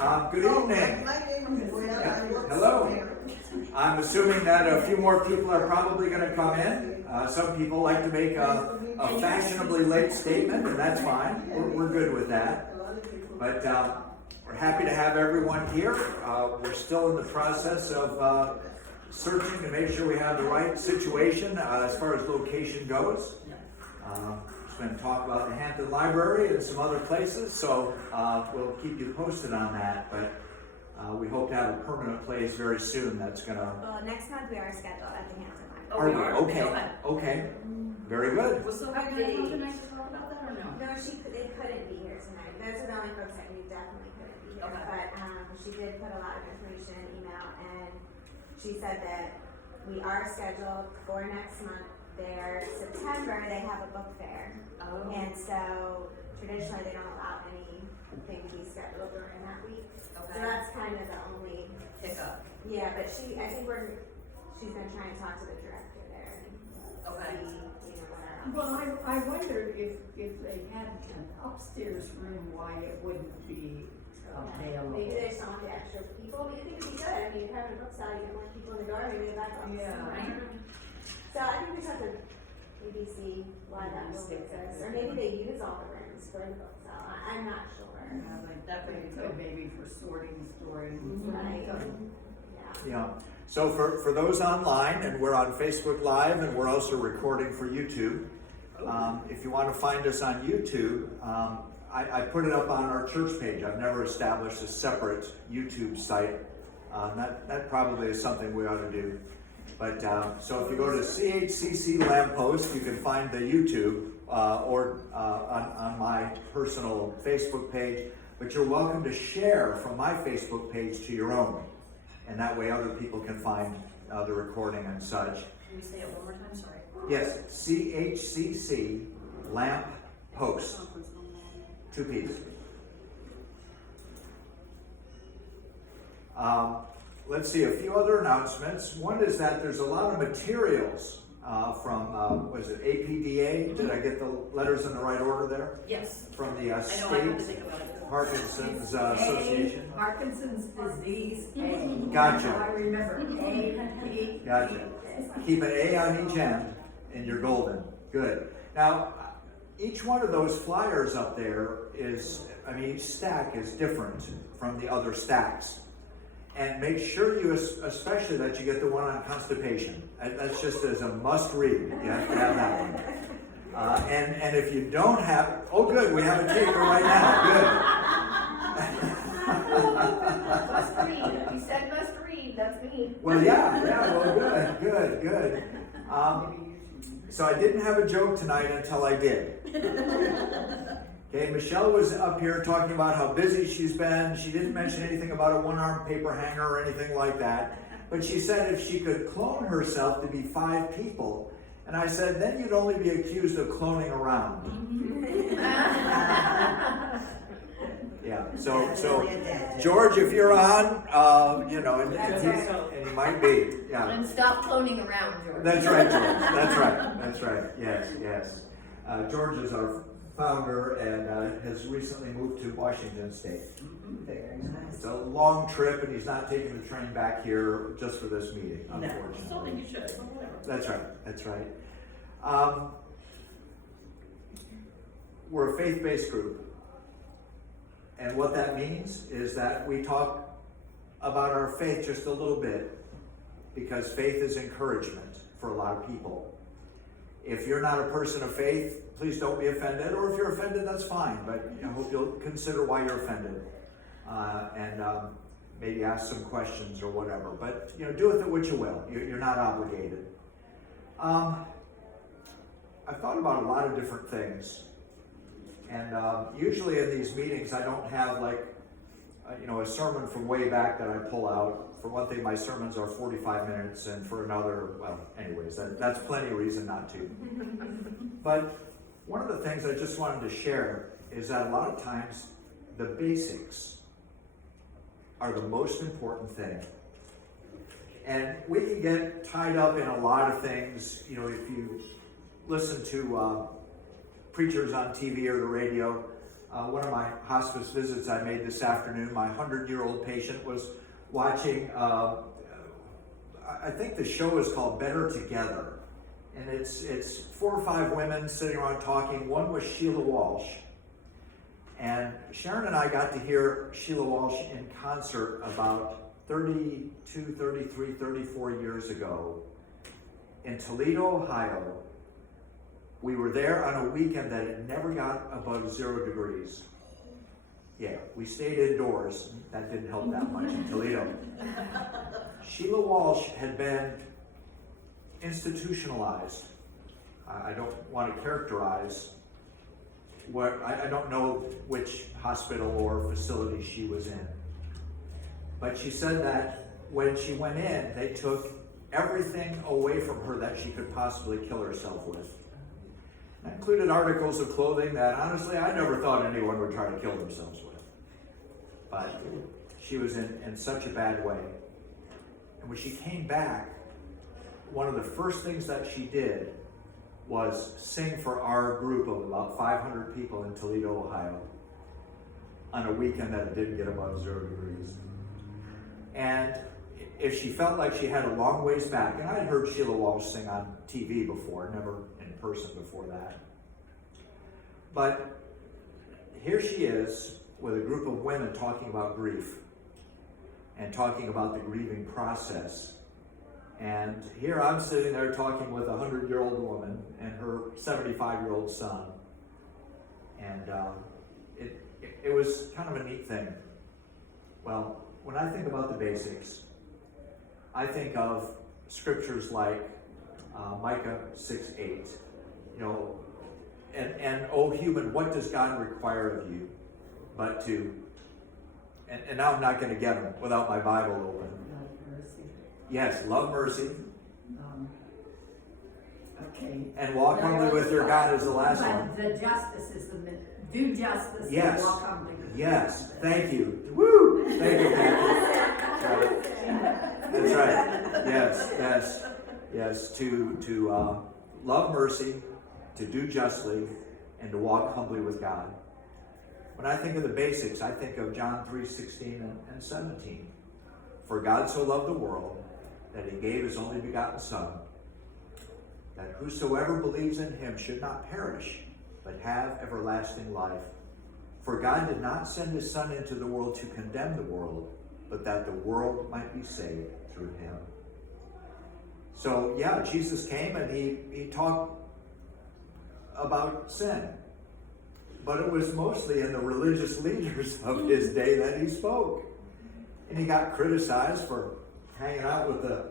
Good evening. Hello. I'm assuming that a few more people are probably going to come in. Some people like to make a fashionably late statement, and that's fine. We're good with that. But we're happy to have everyone here. We're still in the process of searching to make sure we have the right situation as far as location goes. There's been talk about the Hampton Library and some other places, so we'll keep you posted on that. But we hope to have a permanent place very soon. That's gonna. Well, next month we are scheduled at the Hampton Library. Are we? Okay. Very good. Was somebody going to come tonight to talk about that or no? No, they couldn't be here tonight. Those are the only folks that we definitely couldn't be here. Okay. But she did put a lot of information in email, and she said that we are scheduled for next month. September, they have a book fair. Oh. And so traditionally they don't allow anything to be scheduled during that week. Okay. So that's kind of the only Hiccup. Yeah, but she's been trying to talk to the director there and Okay. see, what our Well, I wondered if they had an upstairs room, why it wouldn't be available. Maybe they just don't want the extra people, but you think it'd be good. I mean, if you're having a book sale, you get more people in the door, maybe they buy books. Yeah. Right? So I think we just have to maybe see why that rule exists, or maybe they use all the rooms for the book sale. I'm not sure. That would be So good. maybe for sorting, storing. Right. Yeah. Yeah. So for those online, and we're on Facebook Live, and we're also recording for YouTube. If you want to find us on YouTube, I put it up on our church page. I've never established a separate YouTube site. That probably is something we ought to do. But so if you go to CHCC Lamppost, you can find the YouTube or on my personal Facebook page. But you're welcome to share from my Facebook page to your own. And that way other people can find the recording and such. Can you say it one more time? Sorry. Yes, CHCC Lamppost. 2 P's. Let's see, a few other announcements. One is that there's a lot of materials from, APDA? Did I get the letters in the right order there? Yes. From the I know, I have to State think about it. Parkinson's Association. Parkinson's disease A. Gotcha. I remember A. Gotcha. Keep an A on each end and you're golden. Good. Now, each one of those flyers up there each stack is different from the other stacks. And make sure especially that you get the one on constipation. That's just as a must read. You have to have that one. And if you don't have, good, we have a taker right now. Good. Must read. You said must read. That's me. Well, well, good. So I didn't have a joke tonight until I did. Okay, Michelle was up here talking about how busy she's been. She didn't mention anything about a one-arm paper hanger or anything like that. But she said if she could clone herself to be 5 people. And I said, then you'd only be accused of cloning around. Yeah, so George, if you're on, and he might be, yeah. And stop cloning around, George. That's right, George. That's right. Yes. George is our founder and has recently moved to Washington State. It's a long trip, and he's not taking the train back here just for this meeting, unfortunately. I still think you should. That's right. We're a faith-based group. And what that means is that we talk about our faith just a little bit, because faith is encouragement for a lot of people. If you're not a person of faith, please don't be offended, or if you're offended, that's fine, but I hope you'll consider why you're offended, and maybe ask some questions or whatever, but do with it what you will. You're not obligated. I've thought about a lot of different things, and usually in these meetings I don't have a sermon from way back that I pull out. For one thing, my sermons are 45 minutes, and for another, that's plenty of reason not to. But one of the things I just wanted to share is that a lot of times the basics are the most important thing. And we can get tied up in a lot of things. If you listen to preachers on TV or the radio, one of my hospice visits I made this afternoon, my 100-year-old patient was watching, I think the show is called Better Together. And it's 4 or 5 women sitting around talking. One was Sheila Walsh. And Sharon and I got to hear Sheila Walsh in concert about 32, 33, 34 years ago in Toledo, Ohio. We were there on a weekend that it never got above 0 degrees. Yeah, we stayed indoors. That didn't help that much in Toledo. Sheila Walsh had been institutionalized. I don't want to characterize what, I don't know which hospital or facility she was in. But she said that when she went in, they took everything away from her that she could possibly kill herself with. That included articles of clothing that honestly I never thought anyone would try to kill themselves with. But she was in such a bad way. And when she came back, one of the first things that she did was sing for our group of about 500 people in Toledo, Ohio, on a weekend that it didn't get above 0 degrees. And if she felt like she had a long ways back, and I had heard Sheila Walsh sing on TV before, never in person before that. But here she is with a group of women talking about grief and talking about the grieving process. And here I'm sitting there talking with a 100-year-old woman and her 75-year-old son. And it was kind of a neat thing. Well, when I think about the basics, I think of scriptures like Micah 6:8. You know, and oh human, what does God require of you but to, and now I'm not going to get them without my Bible open. Yes, love mercy. Okay. And walk humbly with your God is the last But one. the justice is do justice Yes. and walk humbly with Yes, thank you. Woo! Thank you, Kathy. That's right. Yes. To love mercy, to do justly, and to walk humbly with God. When I think of the basics, I think of John 3:16 and 17. For God so loved the world that he gave his only begotten Son, that whosoever believes in him should not perish, but have everlasting life. For God did not send his Son into the world to condemn the world, but that the world might be saved through him. So yeah, Jesus came and he talked about sin. But it was mostly in the religious leaders of his day that he spoke. And he got criticized for hanging out with the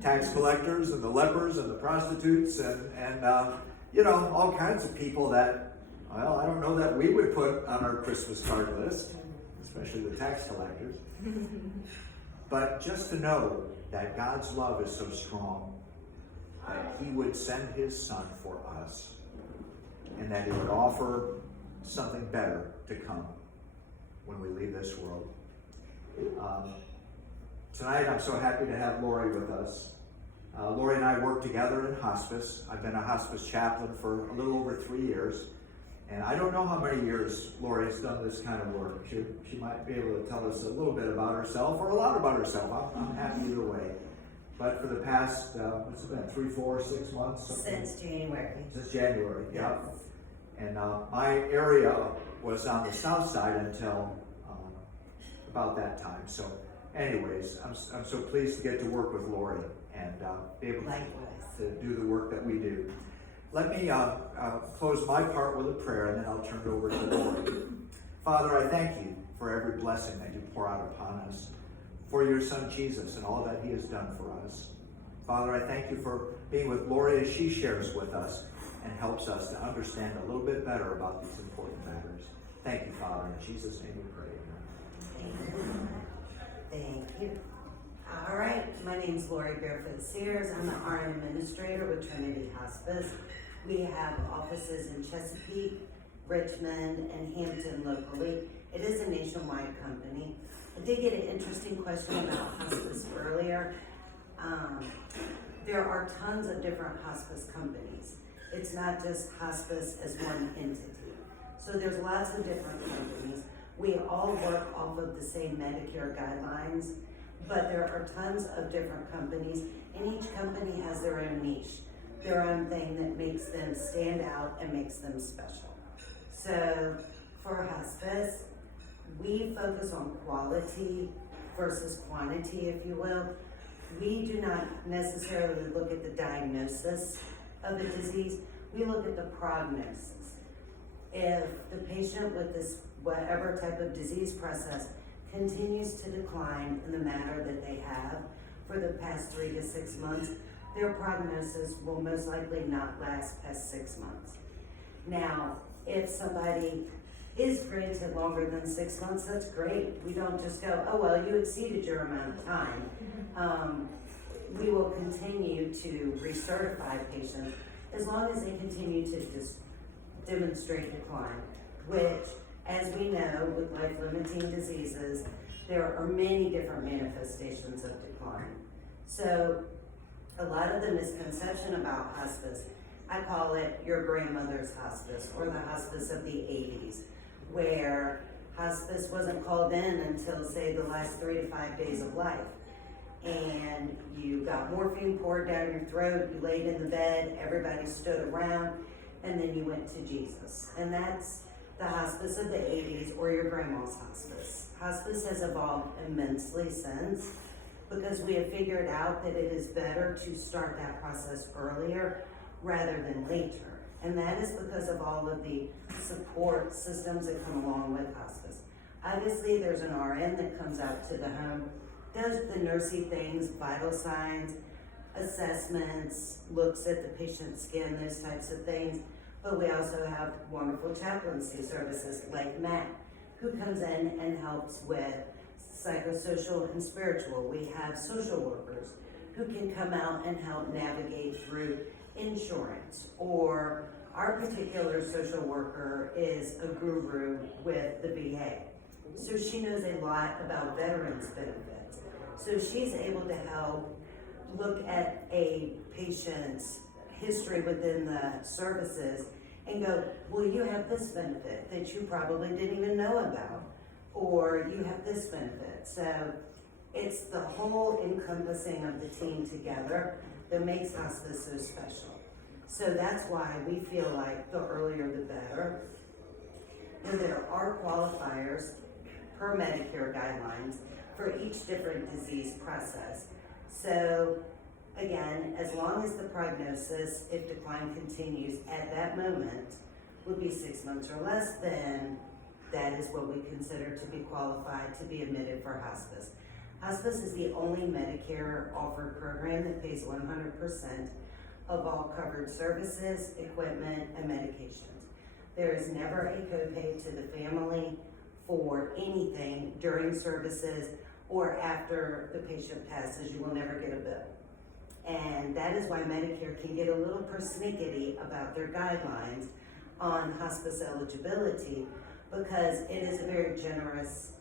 tax collectors and the lepers and the prostitutes and all kinds of people that, well, I don't know that we would put on our Christmas card list, especially the tax collectors. But just to know that God's love is so strong that he would send his Son for us and that he would offer something better to come when we leave this world. Tonight I'm so happy to have Lori with us. Lori and I work together in hospice. I've been a hospice chaplain for a little over 3 years. And I don't know how many years Lori has done this kind of work. She might be able to tell us a little bit about herself or a lot about herself. I'm happy either way. But for the past, what's it been, 3, 4, 6 months? Since January. Since January, yeah. And my area was on the south side until about that time. So anyways, I'm so pleased to get to work with Lori and be able to do the work that we do. Let me close my part with a prayer, and then I'll turn it over to Lori. Father, I thank you for every blessing that you pour out upon us, for your Son Jesus and all that he has done for us. Father, I thank you for being with Lori as she shares with us and helps us to understand a little bit better about these important matters. Thank you, Father. In Jesus' name we pray. Amen. Thank you. All right, my name is Lori Barefoot-Sears. I'm the RN administrator with Trinity Hospice. We have offices in Chesapeake, Richmond, and Hampton locally. It is a nationwide company. I did get an interesting question about hospice earlier. There are tons of different hospice companies. It's not just hospice as one entity. So there's lots of different companies. We all work off of the same Medicare guidelines, but there are tons of different companies, and each company has their own niche, their own thing that makes them stand out and makes them special. So for hospice, we focus on quality versus quantity, if you will. We do not necessarily look at the diagnosis of a disease, we look at the prognosis. If the patient with this whatever type of disease process continues to decline in the manner that they have for the past 3 to 6 months, their prognosis will most likely not last past 6 months. Now, if somebody is granted longer than 6 months, that's great. We don't just go, oh, well, you exceeded your amount of time. We will continue to recertify patients as long as they continue to just demonstrate decline, which, as we know, with life-limiting diseases, there are many different manifestations of decline. So a lot of the misconception about hospice, I call it your grandmother's hospice or the hospice of the 80s, where hospice wasn't called in until, say, the last 3 to 5 days of life. And you got morphine poured down your throat, you laid in the bed, everybody stood around, and then you went to Jesus. And that's the hospice of the 80s or your grandma's hospice. Hospice has evolved immensely since, because we have figured out that it is better to start that process earlier rather than later. And that is because of all of the support systems that come along with hospice. Obviously, there's an RN that comes out to the home, does the nursey things, vital signs, assessments, looks at the patient's skin, those types of things. But we also have wonderful chaplaincy services like Matt, who comes in and helps with psychosocial and spiritual. We have social workers who can come out and help navigate through insurance, or our particular social worker is a guru with the VA. So she knows a lot about veterans benefits. So she's able to help look at a patient's history within the services and go, well, you have this benefit that you probably didn't even know about, or you have this benefit. So it's the whole encompassing of the team together that makes hospice so special. So that's why we feel like the earlier the better. And there are qualifiers per Medicare guidelines for each different disease process. So again, as long as the prognosis, if decline continues at that moment, would be 6 months or less, then that is what we consider to be qualified to be admitted for hospice. Hospice is the only Medicare offered program that pays 100% of all covered services, equipment, and medications. There is never a copay to the family for anything during services or after the patient passes. You will never get a bill. And that is why Medicare can get a little persnickety about their guidelines on hospice eligibility, because it is a very generous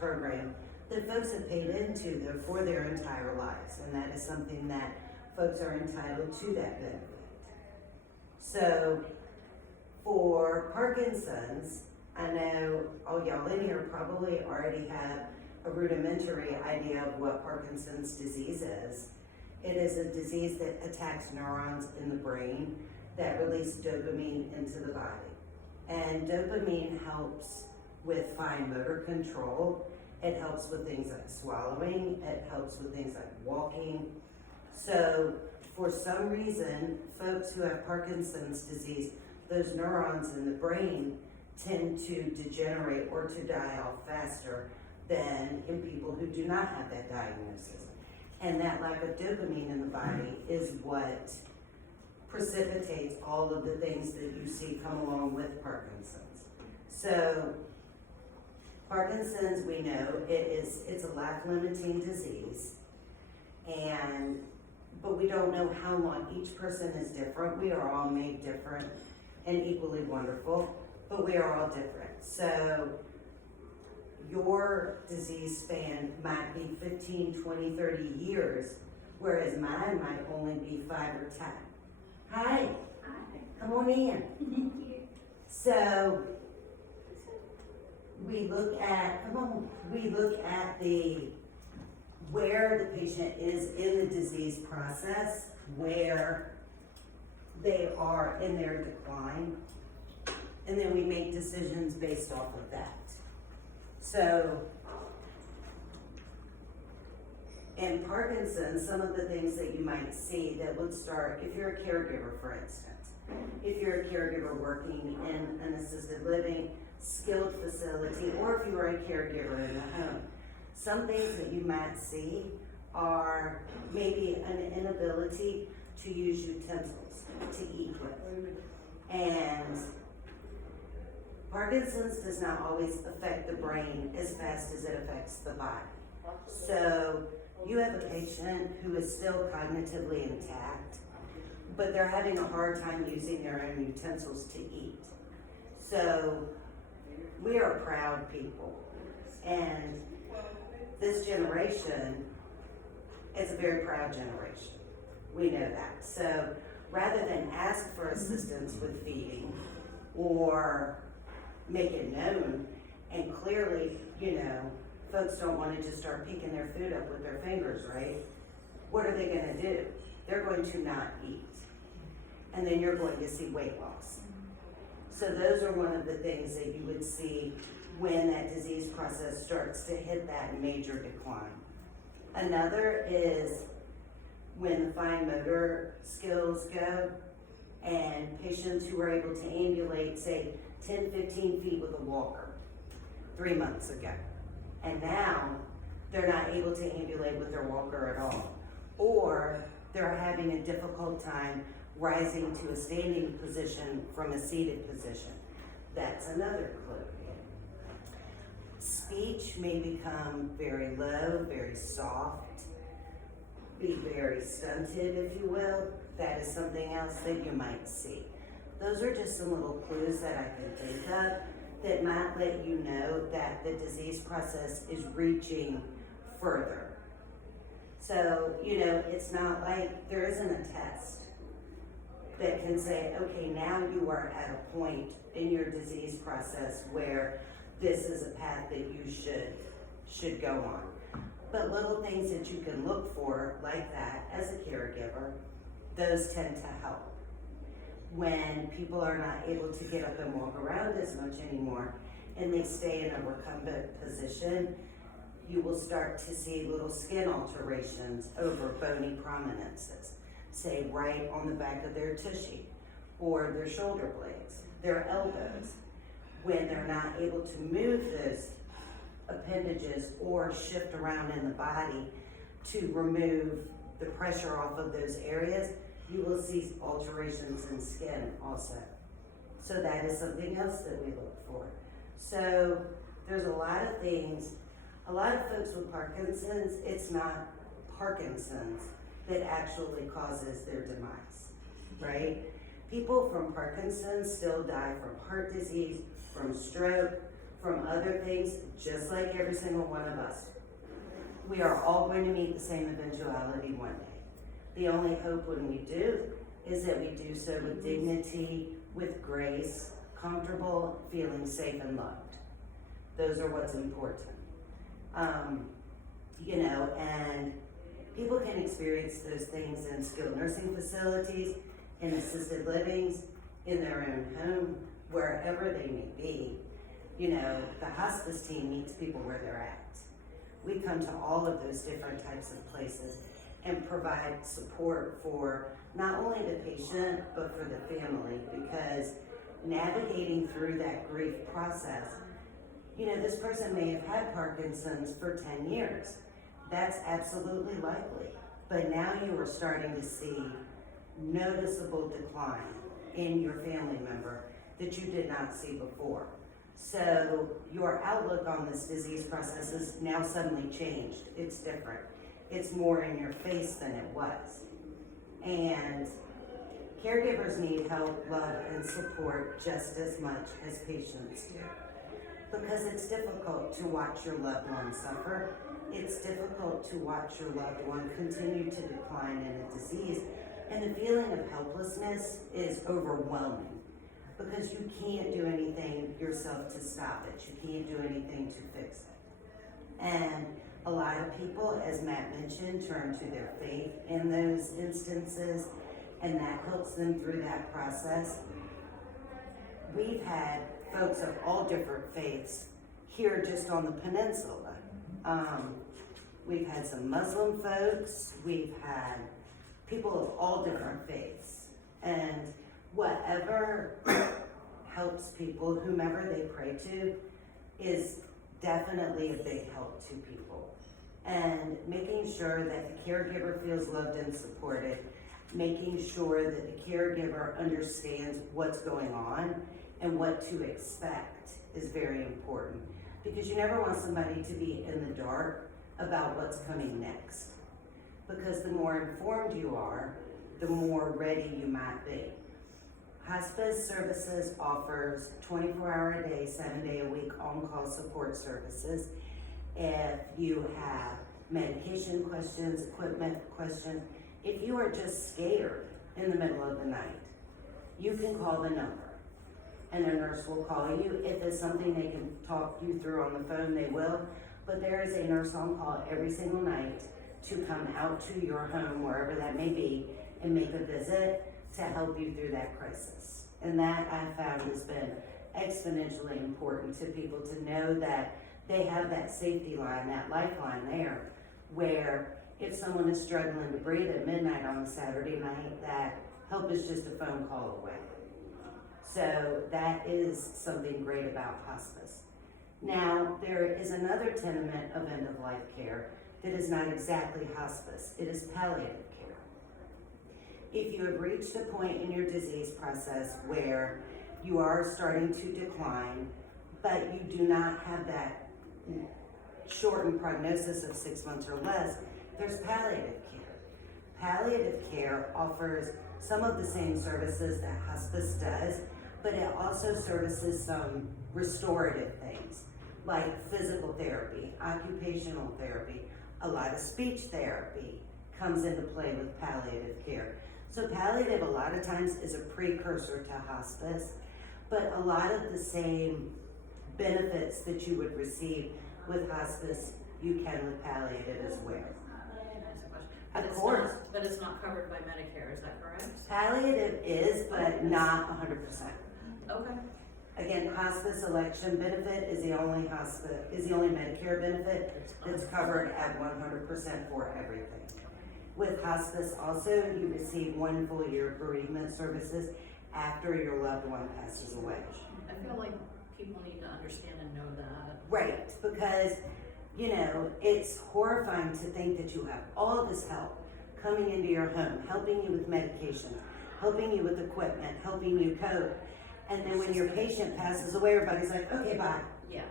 program that folks have paid into for their entire lives, and that is something that folks are entitled to that benefit. So for Parkinson's, I know all y'all in here probably already have a rudimentary idea of what Parkinson's disease is. It is a disease that attacks neurons in the brain that release dopamine into the body. And dopamine helps with fine motor control. It helps with things like swallowing. It helps with things like walking. So for some reason, folks who have Parkinson's disease, those neurons in the brain tend to degenerate or to die off faster than in people who do not have that diagnosis. And that lack of dopamine in the body is what precipitates all of the things that you see come along with Parkinson's. So Parkinson's, we know, it's a life-limiting disease, but we don't know how long. Each person is different. We are all made different and equally wonderful, but we are all different. So your disease span might be 15, 20, 30 years, whereas mine might only be 5 or 10. Hi. Hi. Come on in. So we look at, where the patient is in the disease process, where they are in their decline, and then we make decisions based off of that. So, in Parkinson's, some of the things that you might see that would start, if you're a caregiver, for instance, if you're a caregiver working in an assisted living, skilled facility, or if you are a caregiver in the home, some things that you might see are maybe an inability to use utensils to eat with. And Parkinson's does not always affect the brain as fast as it affects the body. So you have a patient who is still cognitively intact, but they're having a hard time using their own utensils to eat. So we are proud people, and this generation is a very proud generation. We know that. So rather than ask for assistance with feeding or make it known, and clearly, folks don't want to just start picking their food up with their fingers, right? What are they going to do? They're going to not eat. And then you're going to see weight loss. So those are one of the things that you would see when that disease process starts to hit that major decline. Another is when the fine motor skills go, and patients who were able to ambulate, say, 10, 15 feet with a walker 3 months ago. And now they're not able to ambulate with their walker at all. Or they're having a difficult time rising to a standing position from a seated position. That's another clue. Speech may become very low, very soft, be very stunted, if you will. That is something else that you might see. Those are just some little clues that I can think of that might let you know that the disease process is reaching further. So, it's not like there isn't a test that can say, okay, now you are at a point in your disease process where this is a path that you should go on. But little things that you can look for like that as a caregiver, those tend to help. When people are not able to get up and walk around as much anymore and they stay in a recumbent position, you will start to see little skin alterations over bony prominences, say right on the back of their tushy or their shoulder blades, their elbows. When they're not able to move those appendages or shift around in the body to remove the pressure off of those areas, you will see alterations in skin also. So that is something else that we look for. So there's a lot of things. A lot of folks with Parkinson's, it's not Parkinson's that actually causes their demise, right? People from Parkinson's still die from heart disease, from stroke, from other things, just like every single one of us. We are all going to meet the same eventuality one day. The only hope when we do is that we do so with dignity, with grace, comfortable, feeling safe and loved. Those are what's important. And people can experience those things in skilled nursing facilities, in assisted livings, in their own home, wherever they may be. The hospice team meets people where they're at. We come to all of those different types of places and provide support for not only the patient, but for the family, because navigating through that grief process, this person may have had Parkinson's for 10 years. That's absolutely likely. But now you are starting to see noticeable decline in your family member that you did not see before. So your outlook on this disease process is now suddenly changed. It's different. It's more in your face than it was. And caregivers need help, love, and support just as much as patients do. Because it's difficult to watch your loved one suffer. It's difficult to watch your loved one continue to decline in a disease. And the feeling of helplessness is overwhelming. because you can't do anything yourself to stop it. You can't do anything to fix it. And a lot of people, as Matt mentioned, turn to their faith in those instances, and that helps them through that process. We've had folks of all different faiths here just on the peninsula. We've had some Muslim folks, we've had people of all different faiths, and whatever helps people, whomever they pray to, is definitely a big help to people. And making sure that the caregiver feels loved and supported, making sure that the caregiver understands what's going on and what to expect is very important. Because you never want somebody to be in the dark about what's coming next. Because the more informed you are, the more ready you might be. Hospice Services offers 24-hour-a-day, 7-day-a-week on-call support services. If you have medication questions, equipment questions, if you are just scared in the middle of the night, you can call the number and a nurse will call you. If it's something they can talk you through on the phone, they will. But there is a nurse on call every single night to come out to your home, wherever that may be, and make a visit to help you through that crisis. And that I found has been exponentially important to people to know that they have that safety line, that lifeline there, where if someone is struggling to breathe at midnight on a Saturday night, that help is just a phone call away. So that is something great about hospice. Now, there is another tenement of end-of-life care that is not exactly hospice. It is palliative care. If you have reached a point in your disease process where you are starting to decline, but you do not have that shortened prognosis of 6 months or less, there's palliative care. Palliative care offers some of the same services that hospice does, but it also services some restorative things like physical therapy, occupational therapy, a lot of speech therapy comes into play with palliative care. So palliative a lot of times is a precursor to hospice, but a lot of the same benefits that you would receive with hospice, you can with palliative as well. Of course. But it's not covered by Medicare, is that correct? Palliative is, but not 100%. Okay. Again, hospice election benefit is the only Medicare benefit that's covered at 100% for everything. With hospice also, you receive 1 full year of bereavement services after your loved one passes away. I feel like people need to understand and know that. Right, because, you know, it's horrifying to think that you have all this help coming into your home, helping you with medication, helping you with equipment, helping you cope. And then when your patient passes away, everybody's like, okay, bye. Yeah.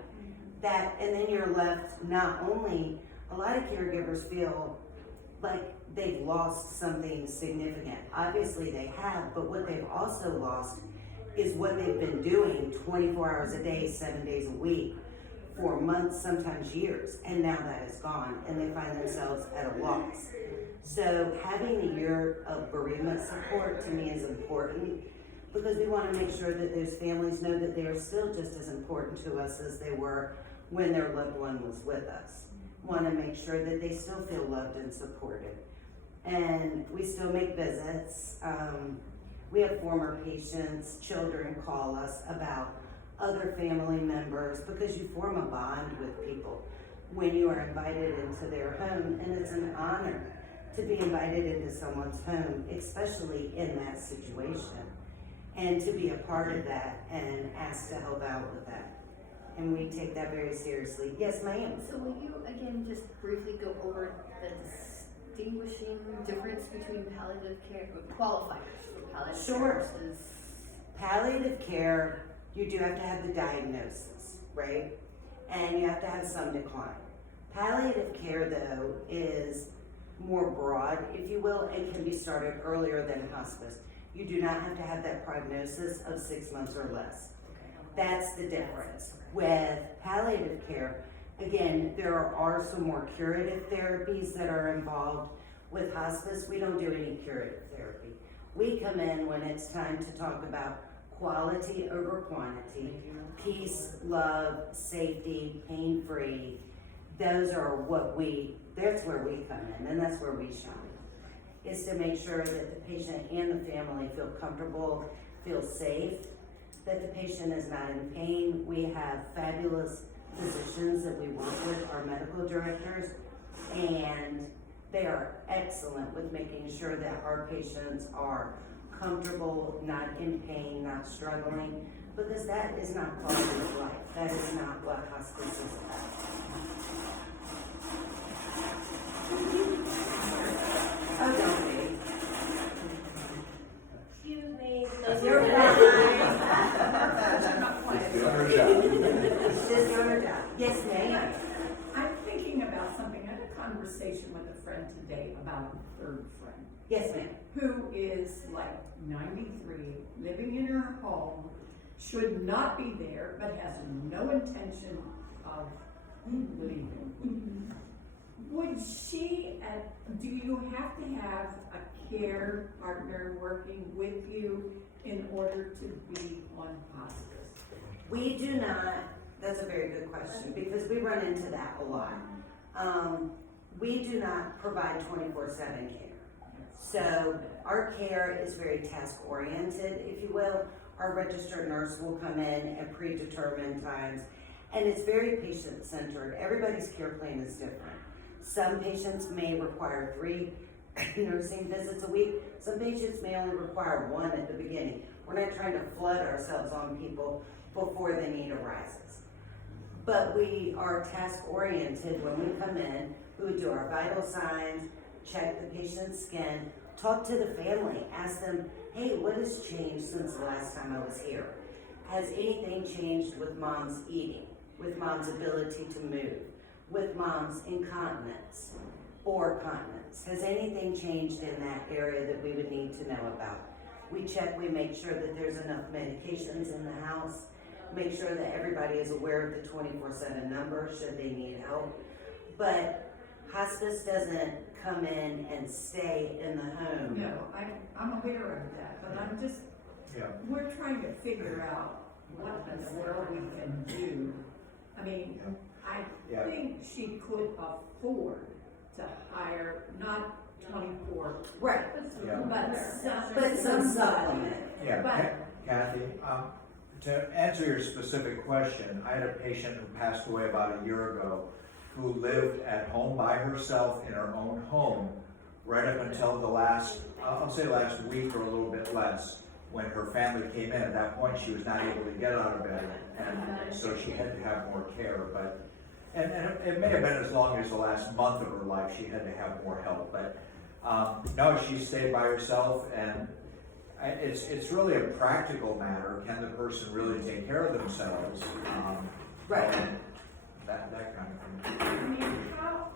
That, and then you're left not only, a lot of caregivers feel like they've lost something significant. Obviously they have, but what they've also lost is what they've been doing 24 hours a day, 7 days a week for months, sometimes years. And now that is gone and they find themselves at a loss. So having a year of bereavement support to me is important, because we want to make sure that those families know that they are still just as important to us as they were when their loved one was with us. Want to make sure that they still feel loved and supported. And we still make visits. We have former patients, children call us about other family members, because you form a bond with people when you are invited into their home, and it's an honor to be invited into someone's home, especially in that situation, and to be a part of that and asked to help out with that. And we take that very seriously. Yes, ma'am. So will you again just briefly go over the distinguishing difference between palliative care, or qualifiers for palliative Sure. care versus? Palliative care, you do have to have the diagnosis, right? And you have to have some decline. Palliative care, though, is more broad, if you will, and can be started earlier than hospice. You do not have to have that prognosis of 6 months or less. That's the difference. With palliative care, again, there are some more curative therapies that are involved. With hospice, we don't do any curative therapy. We come in when it's time to talk about quality over quantity, peace, love, safety, pain-free. Those are that's where we come in, and that's where we shine. Is to make sure that the patient and the family feel comfortable, feel safe, that the patient is not in pain. We have fabulous physicians that we work with, our medical directors, and they are excellent with making sure that our patients are comfortable, not in pain, not struggling, because that is not quality of life. That is not what hospice is about. Oh, don't be. Excuse me. You're fine. She's doing her job. She's doing her job. Yes, ma'am. I'm thinking about something. I had a conversation with a friend today about a third friend Yes, ma'am. who is like 93, living in her home, should not be there, but has no intention of leaving. Would she, do you have to have a care partner working with you in order to be on hospice? We do not, that's a very good question, because we run into that a lot. We do not provide 24/7 care. So our care is very task-oriented, if you will. Our registered nurse will come in at predetermined times, and it's very patient-centered. Everybody's care plan is different. Some patients may require 3 nursing visits a week. Some patients may only require 1 at the beginning. We're not trying to flood ourselves on people before the need arises. But we are task-oriented when we come in. We would do our vital signs, check the patient's skin, talk to the family, ask them, hey, what has changed since the last time I was here? Has anything changed with mom's eating, with mom's ability to move, with mom's incontinence or continence? Has anything changed in that area that we would need to know about? We check, we make sure that there's enough medications in the house, make sure that everybody is aware of the 24/7 number should they need help. But hospice doesn't come in and stay in the home. No, I'm aware of that, but I'm just, we're trying to figure out what in the world we can do. I mean, I think she could afford to hire, not 24, Right, but some supplement. Yeah, But- Kathy, to answer your specific question, I had a patient who passed away about a year ago who lived at home by herself in her own home right up until the last, I'll say last week or a little bit less, when her family came in. At that point, she was not able to get out of bed, and so she had to have more care. But and it may have been as long as the last month of her life she had to have more help. But no, she stayed by herself, and it's really a practical matter. Can the person really take care of themselves? Right. That kind of thing. I mean, how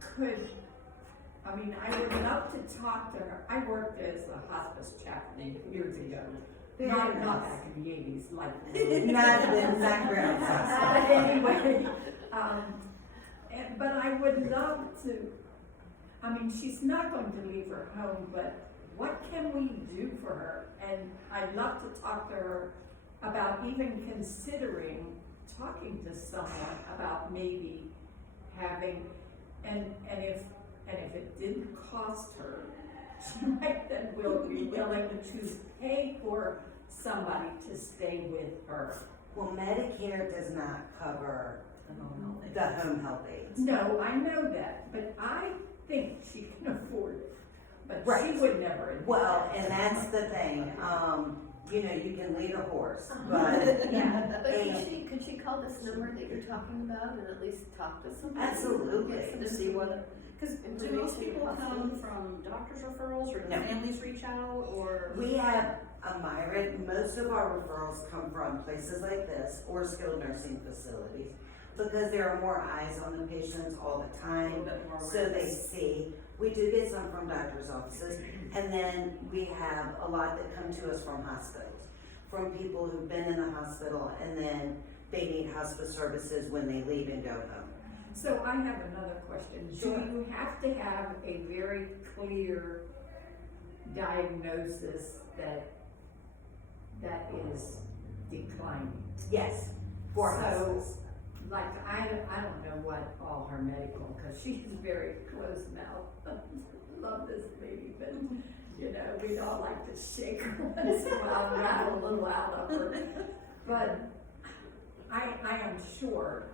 could, I would love to talk to her. I worked as a hospice chaplain years ago. Not back in the 80s, like. Not grandpa. But anyway, but I would love to, she's not going to leave her home, but what can we do for her? And I'd love to talk to her about even considering talking to someone about maybe having, and if it didn't cost her, she might then will be willing to pay for somebody to stay with her. Well, Medicare does not cover the home health aides. No, I know that, but I think she can afford it. But Right. she would never admit Well, that. and that's the thing, you can lead a horse, but Yeah, but could she call this number that you're talking about and at least talk to somebody? Absolutely. Get some To see what, because do most information people come possibly? from doctor's referrals, or do No. families reach out, or? we have a myriad. Most of our referrals come from places like this or skilled nursing facilities because there are more eyes on the patients all the A time. little bit more So they awareness. see. We do get some from doctor's offices, and then we have a lot that come to us from hospitals, from people who've been in the hospital and then they need hospice services when they leave and go home. So I have another question. Sure. Do you have to have a very clear diagnosis that that is declining. Yes, for So, hospice. like, I don't know what all her medical, cause she's very close-mouthed. Love this lady, but, you know, we'd all like to shake her once in a while, rattle a little out of her. But I am sure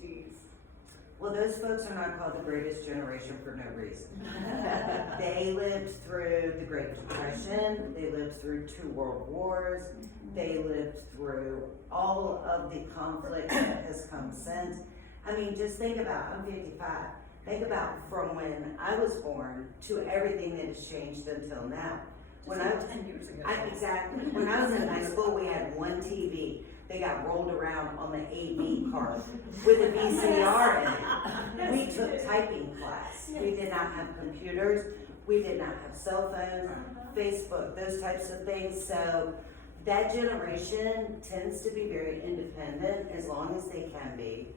she's, Well, those folks are not called the greatest generation for no reason. They lived through the Great Depression, they lived through 2 world wars, they lived through all of the conflict that has come since. I mean, just think about, I'm 55, think about from when I was born to everything that has changed until now. When I was 10 years ago. Exactly. When I was in high school, we had one TV. They got rolled around on the AV card with a VCR in it. We took typing class. We did not have computers. We did not have cell phones, Facebook, those types of things. So that generation tends to be very independent as long as they can be.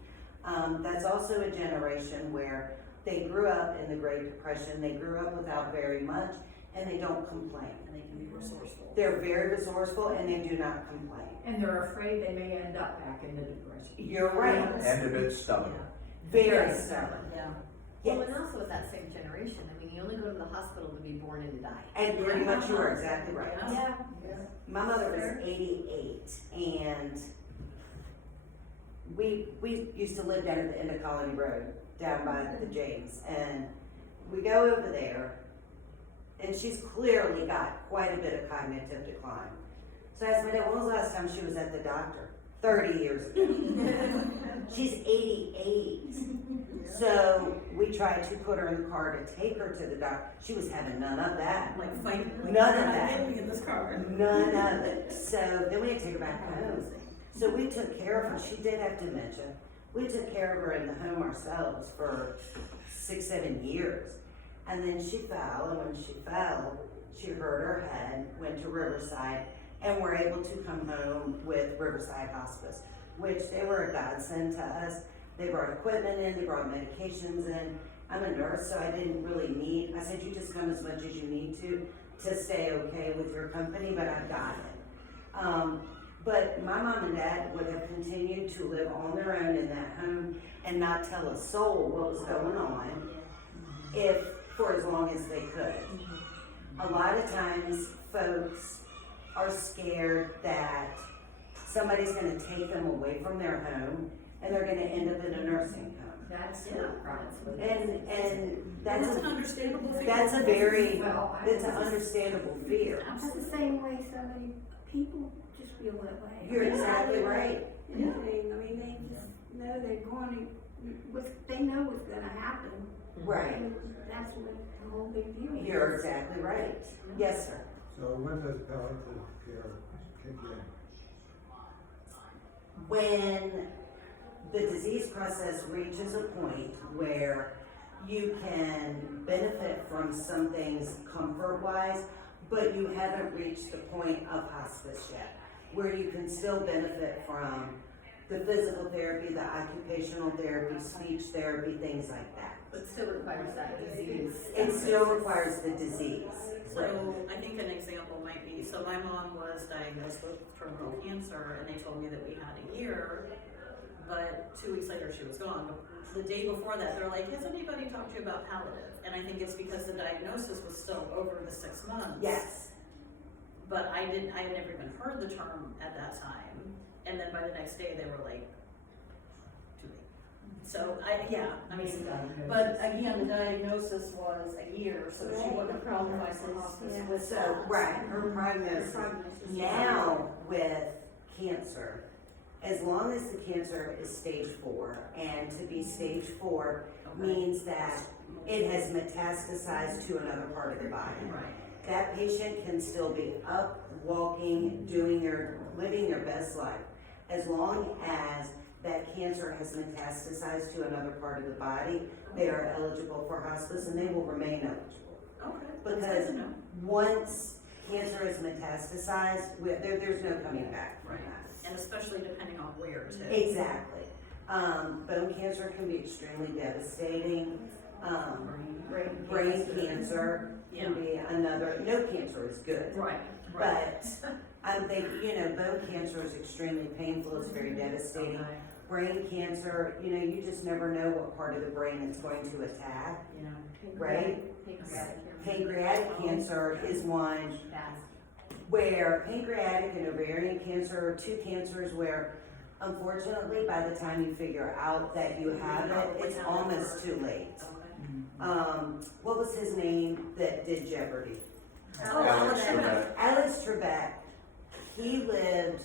That's also a generation where they grew up in the Great Depression. They grew up without very much, and they don't complain. And they can be resourceful. They're very resourceful, and they do not complain. and they're afraid they may end up back in the depression. You're right. And a bit stubborn. Very stubborn. Yeah. Yes. Well, and also with that same generation, I mean, you only go to the hospital to be born and to die. And pretty much you are exactly right. Yeah. My mother was 88, and we used to live down at the end of Colony Road, down by the James, and we go over there, and she's clearly got quite a bit of cognitive decline. So I asked my dad, when was the last time she was at the doctor? 30 years ago. She's 88. So we tried to put her in the car to take her to the doctor. She was having none of that. Like fighting. None of that. Getting in this car. None of it. So then we had to take her back home. So we took care of her. She did have dementia. We took care of her in the home ourselves for 6-7 years. And then she fell, and when she fell, she hurt her head, went to Riverside, and were able to come home with Riverside Hospice, which they were a godsend to us. They brought equipment in, they brought medications in. I'm a nurse, so I didn't really need, I said, you just come as much as you need to stay okay with your company, but I've got it. But my mom and dad would have continued to live on their own in that home and not tell a soul what was going on for as long as they could. A lot of times folks are scared that somebody's gonna take them away from their home and they're gonna end up in a nursing home. That's Yeah. not problem. And that's an understandable fear. that's a very, Well, that's an understandable fear. That's the same way so many people just feel that way. You're exactly right. Anything, I mean, they just know they're going to, they know what's gonna happen. Right. And that's what the whole big deal is. You're exactly right. Yes, sir. So when does palliative care kick in? When the disease process reaches a point where you can benefit from some things comfort-wise, but you haven't reached the point of hospice yet, where you can still benefit from the physical therapy, the occupational therapy, speech therapy, things like that. But still requires that disease. It still requires the disease. So I think an example might be, so my mom was diagnosed with terminal cancer and they told me that we had a year, but 2 weeks later she was gone. The day before that, they're like, has anybody talked to you about palliative? And I think it's because the diagnosis was still over the 6 months. Yes. But I had never even heard the term at that time. And then by the next day they were like, too late. So I mean, but again, the diagnosis was a year, so she wouldn't have qualified for hospice Yeah. with So, that. right, her prognosis. Now, with cancer, as long as the cancer is stage 4, and to be stage 4 means that it has metastasized to another part of the body. Right. That patient can still be up, walking, living their best life, as long as that cancer has metastasized to another part of the body. They are eligible for hospice, and they will remain eligible. Okay. Because That's good to know. once cancer is metastasized, there's no coming back from Right. that. And especially depending on where too. Exactly. Bone cancer can be extremely devastating. Brain cancer can be another, no cancer is good. Right, But I think, bone cancer is extremely painful, it's very devastating. Brain cancer, you just never know what part of the brain it's going to attack, right? Pancreatic cancer is one where pancreatic and ovarian cancer are two cancers where unfortunately by the time you figure out that you have it, it's almost too late. What was his name that did Jeopardy? Alex Trebek. Alex Trebek. He lived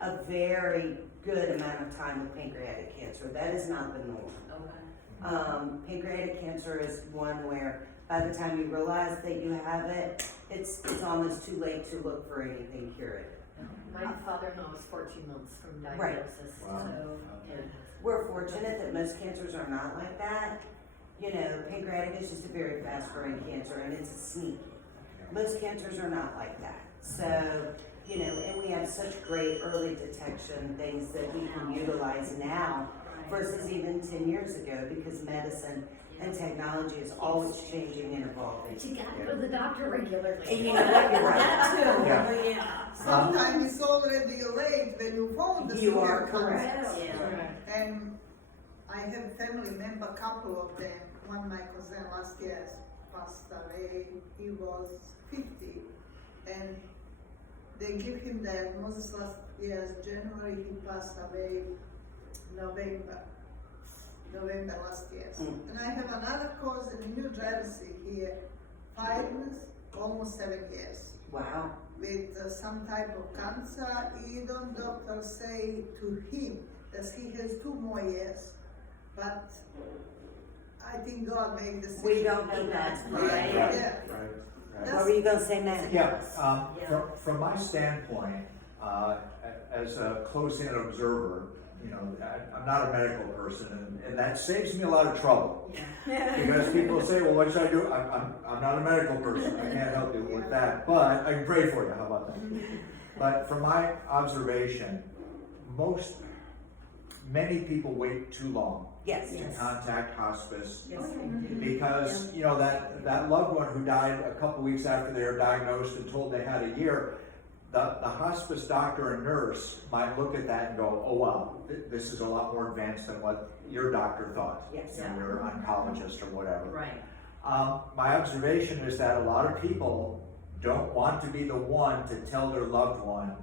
a very good amount of time with pancreatic cancer. That is not the norm. Pancreatic cancer is one where by the time you realize that you have it, it's almost too late to look for anything curative. My father-in-law was 14 months from Right. diagnosis, Wow. so, yeah. We're fortunate that most cancers are not like that. Pancreatic is just a very fast growing cancer and it's a sneaky. Most cancers are not like that. So, and we have such great early detection things that we can utilize now versus even 10 years ago because medicine and technology is always changing and evolving. But you gotta go to the doctor regularly. And you know what, you're right. Yeah. Sometimes it's already late when you phone the You are severe correct. cancer. And I have a family member, couple of them. One my cousin last year passed away. He was 50, and they give him diagnosis last year, January. He passed away November last year. And I have another cousin in New Jersey here, 5 years, almost 7 years. Wow. With some type of cancer. Even doctors say to him that he has 2 more years. But I think God made the decision. We don't know that, right? Yeah. Right. What were you gonna say, Matt? Yeah, from my standpoint, as a close-in observer, I'm not a medical person, and that saves me a lot of trouble. Because people say, well, what should I do? I'm not a medical person, I can't help you with that, but I can pray for you, how about that? But from my observation, many people wait too long Yes. to contact hospice. Because, that loved one who died a couple weeks after they were diagnosed and told they had a year, the hospice doctor and nurse might look at that and go, oh wow, this is a lot more advanced than what your doctor thought. Yes. Your oncologist or whatever. Right. My observation is that a lot of people don't want to be the one to tell their loved one,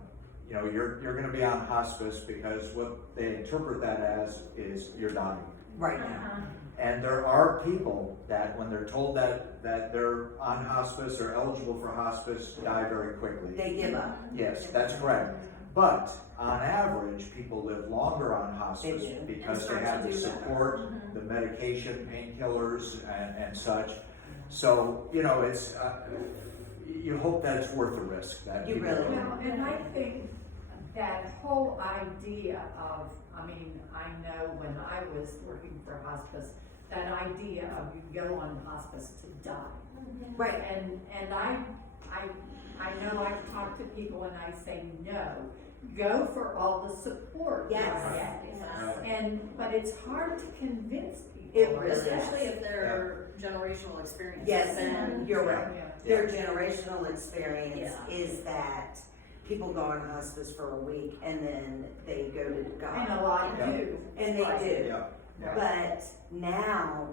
you're gonna be on hospice, because what they interpret that as is you're dying. Right now. And there are people that when they're told that they're on hospice or eligible for hospice, die very quickly. They give up. Yes, that's correct. But on average, people live longer on hospice They do. because they have the support, the medication, painkillers, and such. So, it's, you hope that it's worth the risk. That You people really are- Well, and I think that whole idea of, I know when I was working for hospice, that idea of you go on hospice to die. Right. And I know I've talked to people and I say, no, go for all the support. Yes. Right. But it's hard to convince people. It really is. Especially if they're generational experiences. Yes, then- you're right. Yeah. Their generational experience Yeah. is that people go on hospice for a week and then they go to God. And a lot Yeah. do. And they do. Yeah, yeah. But now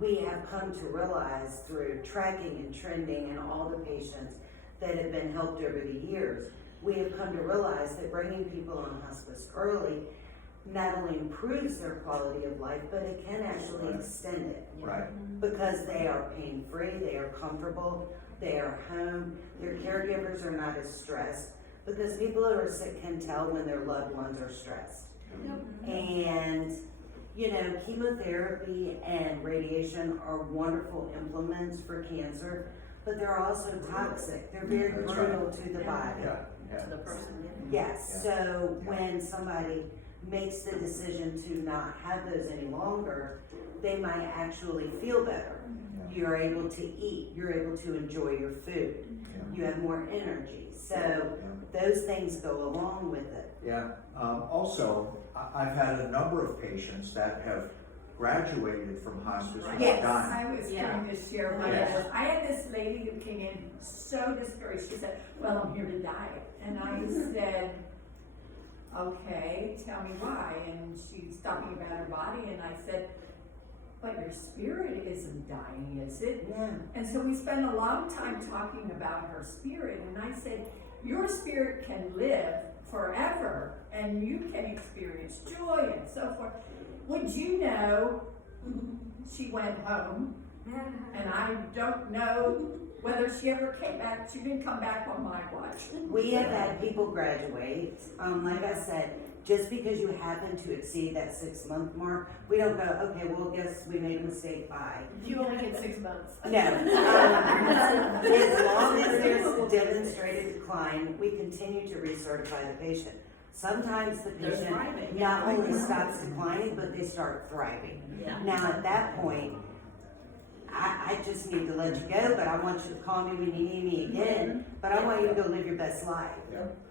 we have come to realize through tracking and trending and all the patients that have been helped over the years, we have come to realize that bringing people on hospice early not only improves their quality of life, but it can actually Right. extend it. Right. Because they are pain-free, they are comfortable, they are home, their caregivers are not as stressed, because people who are sick can tell when their loved ones are stressed. And, chemotherapy and radiation are wonderful implements for cancer, but they're also toxic. They're very That's brutal to the body. Yeah. To the person getting it. Yes, so when somebody makes the decision to not have those any longer, they might actually feel better. You're able to eat, you're able to enjoy your food, you have more energy. So those things go along with it. Yeah. Also, I've had a number of patients that have graduated from hospice without Yes, dying. I was Yeah. going to share my, Yes. I had this lady who came in so discouraged, she said, well, I'm here to die. And I said, okay, tell me why. And she's talking about her body, and I said, but your spirit isn't dying, is it? Yeah. And so we spent a long time talking about her spirit, and I said, your spirit can live forever, and you can experience joy and so forth. Would you know, she went home, and I don't know whether she ever came back. She didn't come back on my watch. We have had people graduate, like I said, just because you happen to exceed that 6-month mark, we don't go, okay, well, guess we made a mistake, bye. You only get 6 months. No. As long as there's demonstrated decline, we continue to recertify the patient. Sometimes the They're patient thriving. not only stops declining, but they start thriving. Yeah. Now, at that point, I just need to let you go, but I want you to call me when you need me again, but I want you to go live your best life.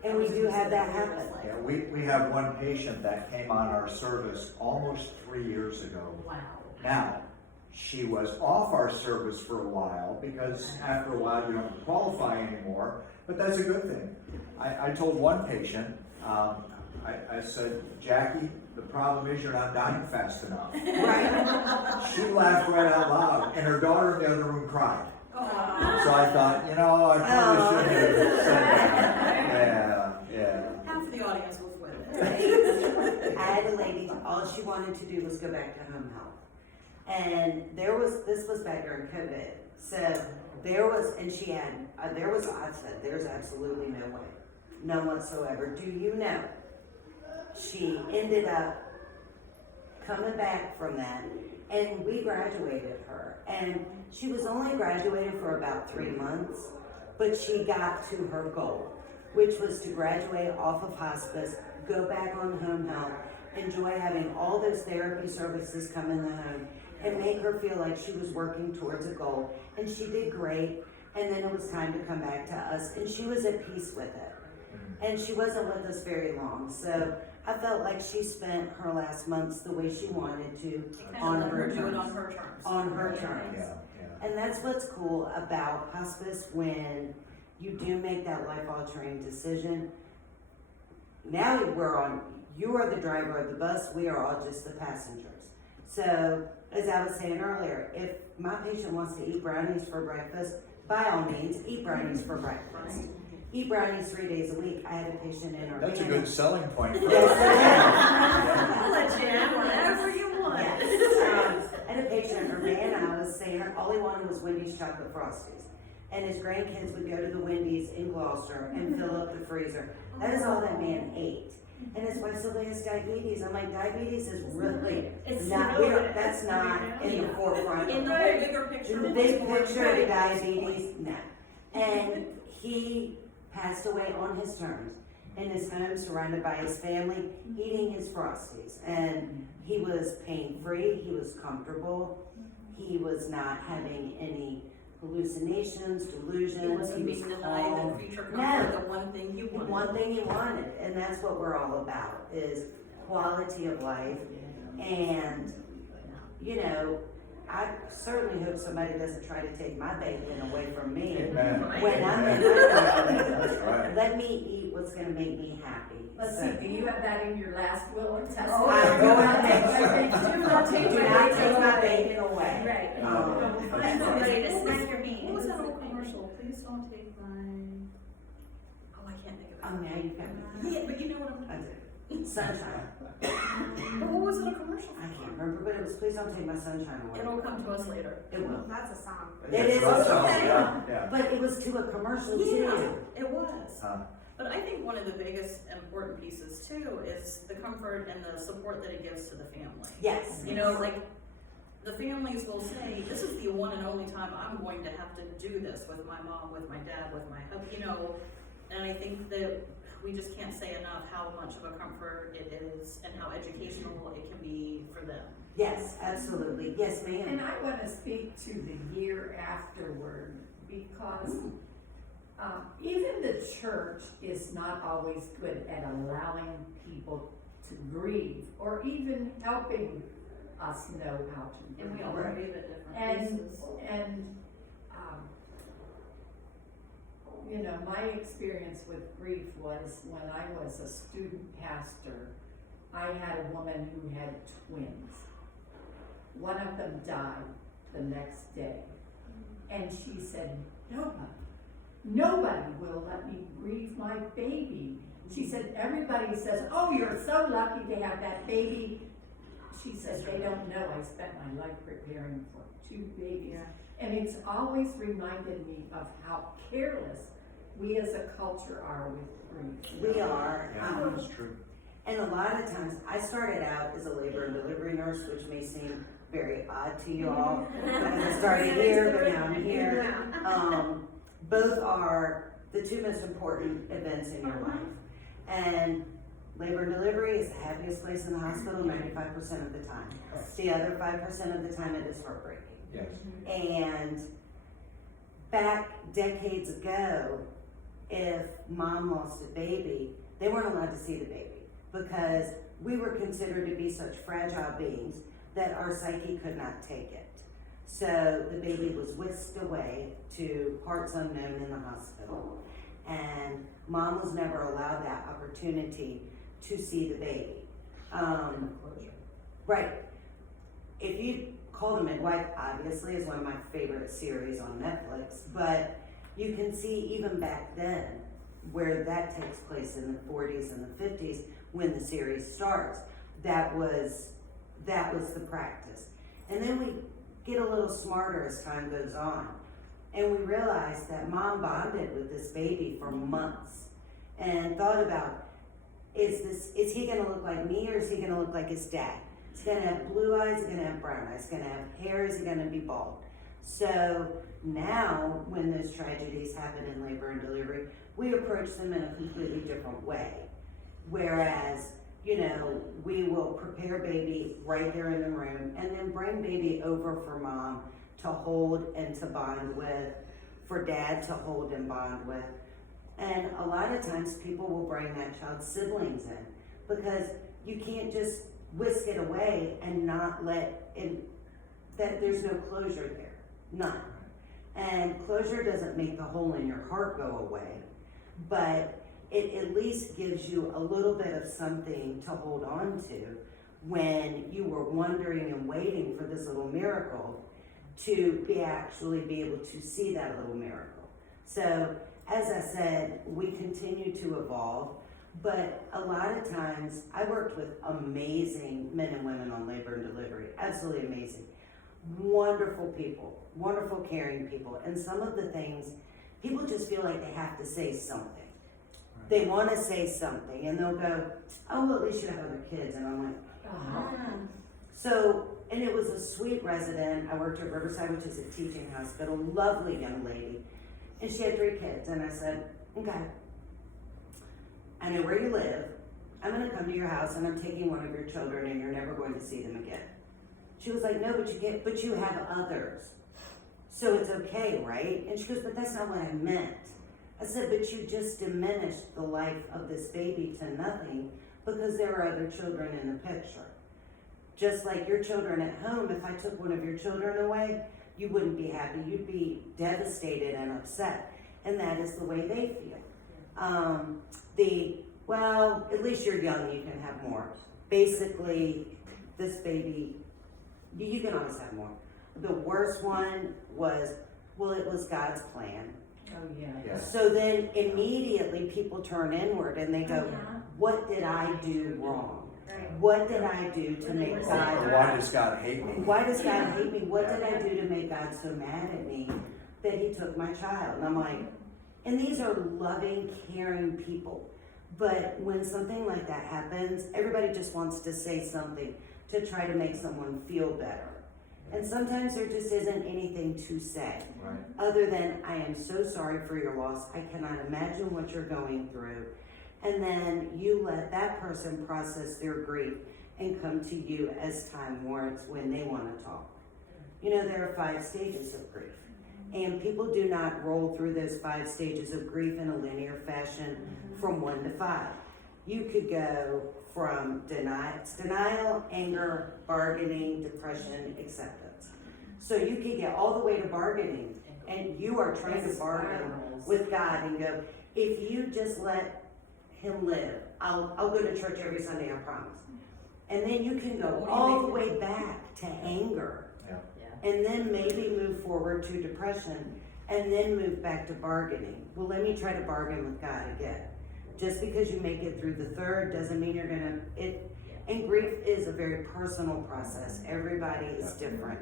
And we do have that happen. Yeah, we have one patient that came on our service almost 3 years ago. Wow. Now, she was off our service for a while because after a while you don't qualify anymore, but that's a good thing. I told one patient, I said, Jackie, the problem is you're not dying fast enough. Right? She laughed right out loud, and her daughter in the other room cried. So I thought, I probably shouldn't have said that. Yeah. Half of the audience was with it. I had a lady, all she wanted to do was go back to home health. And this was back during COVID. So I said, there's absolutely no way. None whatsoever. Do you know? She ended up coming back from that, and we graduated her. And she was only graduated for about 3 months, but she got to her goal, which was to graduate off of hospice, go back on home health, enjoy having all those therapy services come in the home, and make her feel like she was working towards a goal. And she did great, and then it was time to come back to us, and she was at peace with it. And she wasn't with us very long, so I felt like she spent her last months the way she wanted to, on her Do it on terms. her terms. On her terms. Yeah. And that's what's cool about hospice, when you do make that life-altering decision. Now you are the driver of the bus, we are all just the passengers. So, as I was saying earlier, if my patient wants to eat brownies for breakfast, by all means, eat brownies for breakfast. Eat brownies 3 days a week. I had a patient in Urbana. That's a good selling point. I'll let you have whatever you want. Yes. I had a patient in Urbana. I was saying all he wanted was Wendy's chocolate frosties. And his grandkids would go to the Wendy's in Gloucester and fill up the freezer. That is all that man ate. And his wife still has diabetes. I'm like, diabetes is really that's not in the forefront. In the whole bigger picture. In the big picture, diabetes, no. And he passed away on his terms, in his home, surrounded by his family, eating his frosties. And he was pain-free, he was comfortable, he was not having any hallucinations, delusions, He wasn't being denied calm. the future comfort, the one thing you wanted. One thing he wanted, and that's what we're all about, is quality of life. And, I certainly hope somebody doesn't try to take my bacon away from me. Amen. When I'm in That's right. let me eat what's gonna make me happy. Let's So- see, do you have that in your last will and testament? I'm going to make sure, Do not take do not take my bacon away. Right. Find That's somebody it. to smack your hand. What was that old commercial? Please don't take my. Oh, I can't think of it. Oh, now you've got me. Yeah, but you know what I'm I talking do. Sunshine. about. What was it a commercial? I can't remember, but it was, please don't take my sunshine away. It'll come to us later. It will. That's a song. It is. Yeah. But it was to a commercial Yeah, too. it was. Huh. But I think one of the biggest important pieces too is the comfort and the support that it gives to the family. Yes. Like the families will say, this is the one and only time I'm going to have to do this with my mom, with my dad, with my husband, and I think that we just can't say enough how much of a comfort it is and how educational it can be for them. Yes, absolutely. Yes, And ma'am. I want to speak to the year afterward, because even the church is not always good at allowing people to grieve, or even helping us know how to. And we all grieve. grieve at different And, places. you know, my experience with grief was when I was a student pastor, I had a woman who had twins. One of them died the next day. And she said, nobody will let me grieve my baby. She said, everybody says, oh, you're so lucky to have that baby. She says, they don't know I spent my life preparing for 2 babies. And it's always reminded me of how careless we as a culture are with grief. We are. Yeah, that's true. And a lot of times, I started out as a labor and delivery nurse, which may seem very odd to you all, because I started here, but now I'm here. Both are the 2 most important events in your life. And labor and delivery is the happiest place in the hospital 95% of the time. The other 5% of the time it is heartbreaking. Yes. And back decades ago, if mom lost a baby, they weren't allowed to see the baby because we were considered to be such fragile beings that our psyche could not take it. So the baby was whisked away to parts unknown in the hospital. And mom was never allowed that opportunity to see the baby. Right. If you Call the Midwife, obviously, is one of my favorite series on Netflix, but you can see even back then where that takes place in the 40s and the 50s when the series starts. That was the practice. And then we get a little smarter as time goes on. And we realized that mom bonded with this baby for months and thought about, is he gonna look like me or is he gonna look like his dad? Is he gonna have blue eyes, is he gonna have brown eyes, is he gonna have hair, is he gonna be bald? So now when those tragedies happen in labor and delivery, we approach them in a completely different way. Whereas, we will prepare baby right there in the room and then bring baby over for mom to hold and to bond with, for dad to hold and bond with. And a lot of times people will bring that child's siblings in because you can't just whisk it away and not let it, that there's no closure there, none. And closure doesn't make the hole in your heart go away, but it at least gives you a little bit of something to hold on to when you were wondering and waiting for this little miracle to actually be able to see that little miracle. So, as I said, we continue to evolve, but a lot of times I worked with amazing men and women on labor and delivery, absolutely amazing. Wonderful people, wonderful caring people, and some of the things, people just feel like they have to say something. They want to say something, and they'll go, oh, well, at least you have other kids, and I'm like, So, and it was a sweet resident. I worked at Riverside, which is a teaching hospital, lovely young lady, and she had 3 kids, and I said, okay, I know where you live. I'm going to come to your house, and I'm taking one of your children, and you're never going to see them again. She was like, no, but you can't, but you have others. So it's okay, right? And she goes, but that's not what I meant. I said, but you just diminished the life of this baby to nothing because there are other children in the picture. Just like your children at home, if I took one of your children away, you wouldn't be happy. You'd be devastated and upset. And that is the way they feel. Well, at least you're young, you can have more. Basically, this baby, you can always have more. The worst one was, well, it was God's plan. Oh, yeah. Yes. So then immediately people turn inward and they go, what did I do wrong? What did I do to make God? Why does God hate me? Why does God hate me? What did I do to make God so mad at me that he took my child? And I'm like, and these are loving, caring people. But when something like that happens, everybody just wants to say something to try to make someone feel better. And sometimes there just isn't anything to say, Right. other than, I am so sorry for your loss. I cannot imagine what you're going through. And then you let that person process their grief and come to you as time warrants when they want to talk. There are 5 stages of grief. And people do not roll through those 5 stages of grief in a linear fashion from 1 to 5. you could go from denial, anger, bargaining, depression, acceptance. So you could get all the way to bargaining, and you are trying to bargain with God and go, if you just let him live, I'll go to church every Sunday, I promise. And then you can go all the way back to anger, and then maybe move forward to depression, and then move back to bargaining. Well, let me try to bargain with God again. Just because you make it through the third doesn't mean you're gonna, and grief is a very personal process. Everybody is different.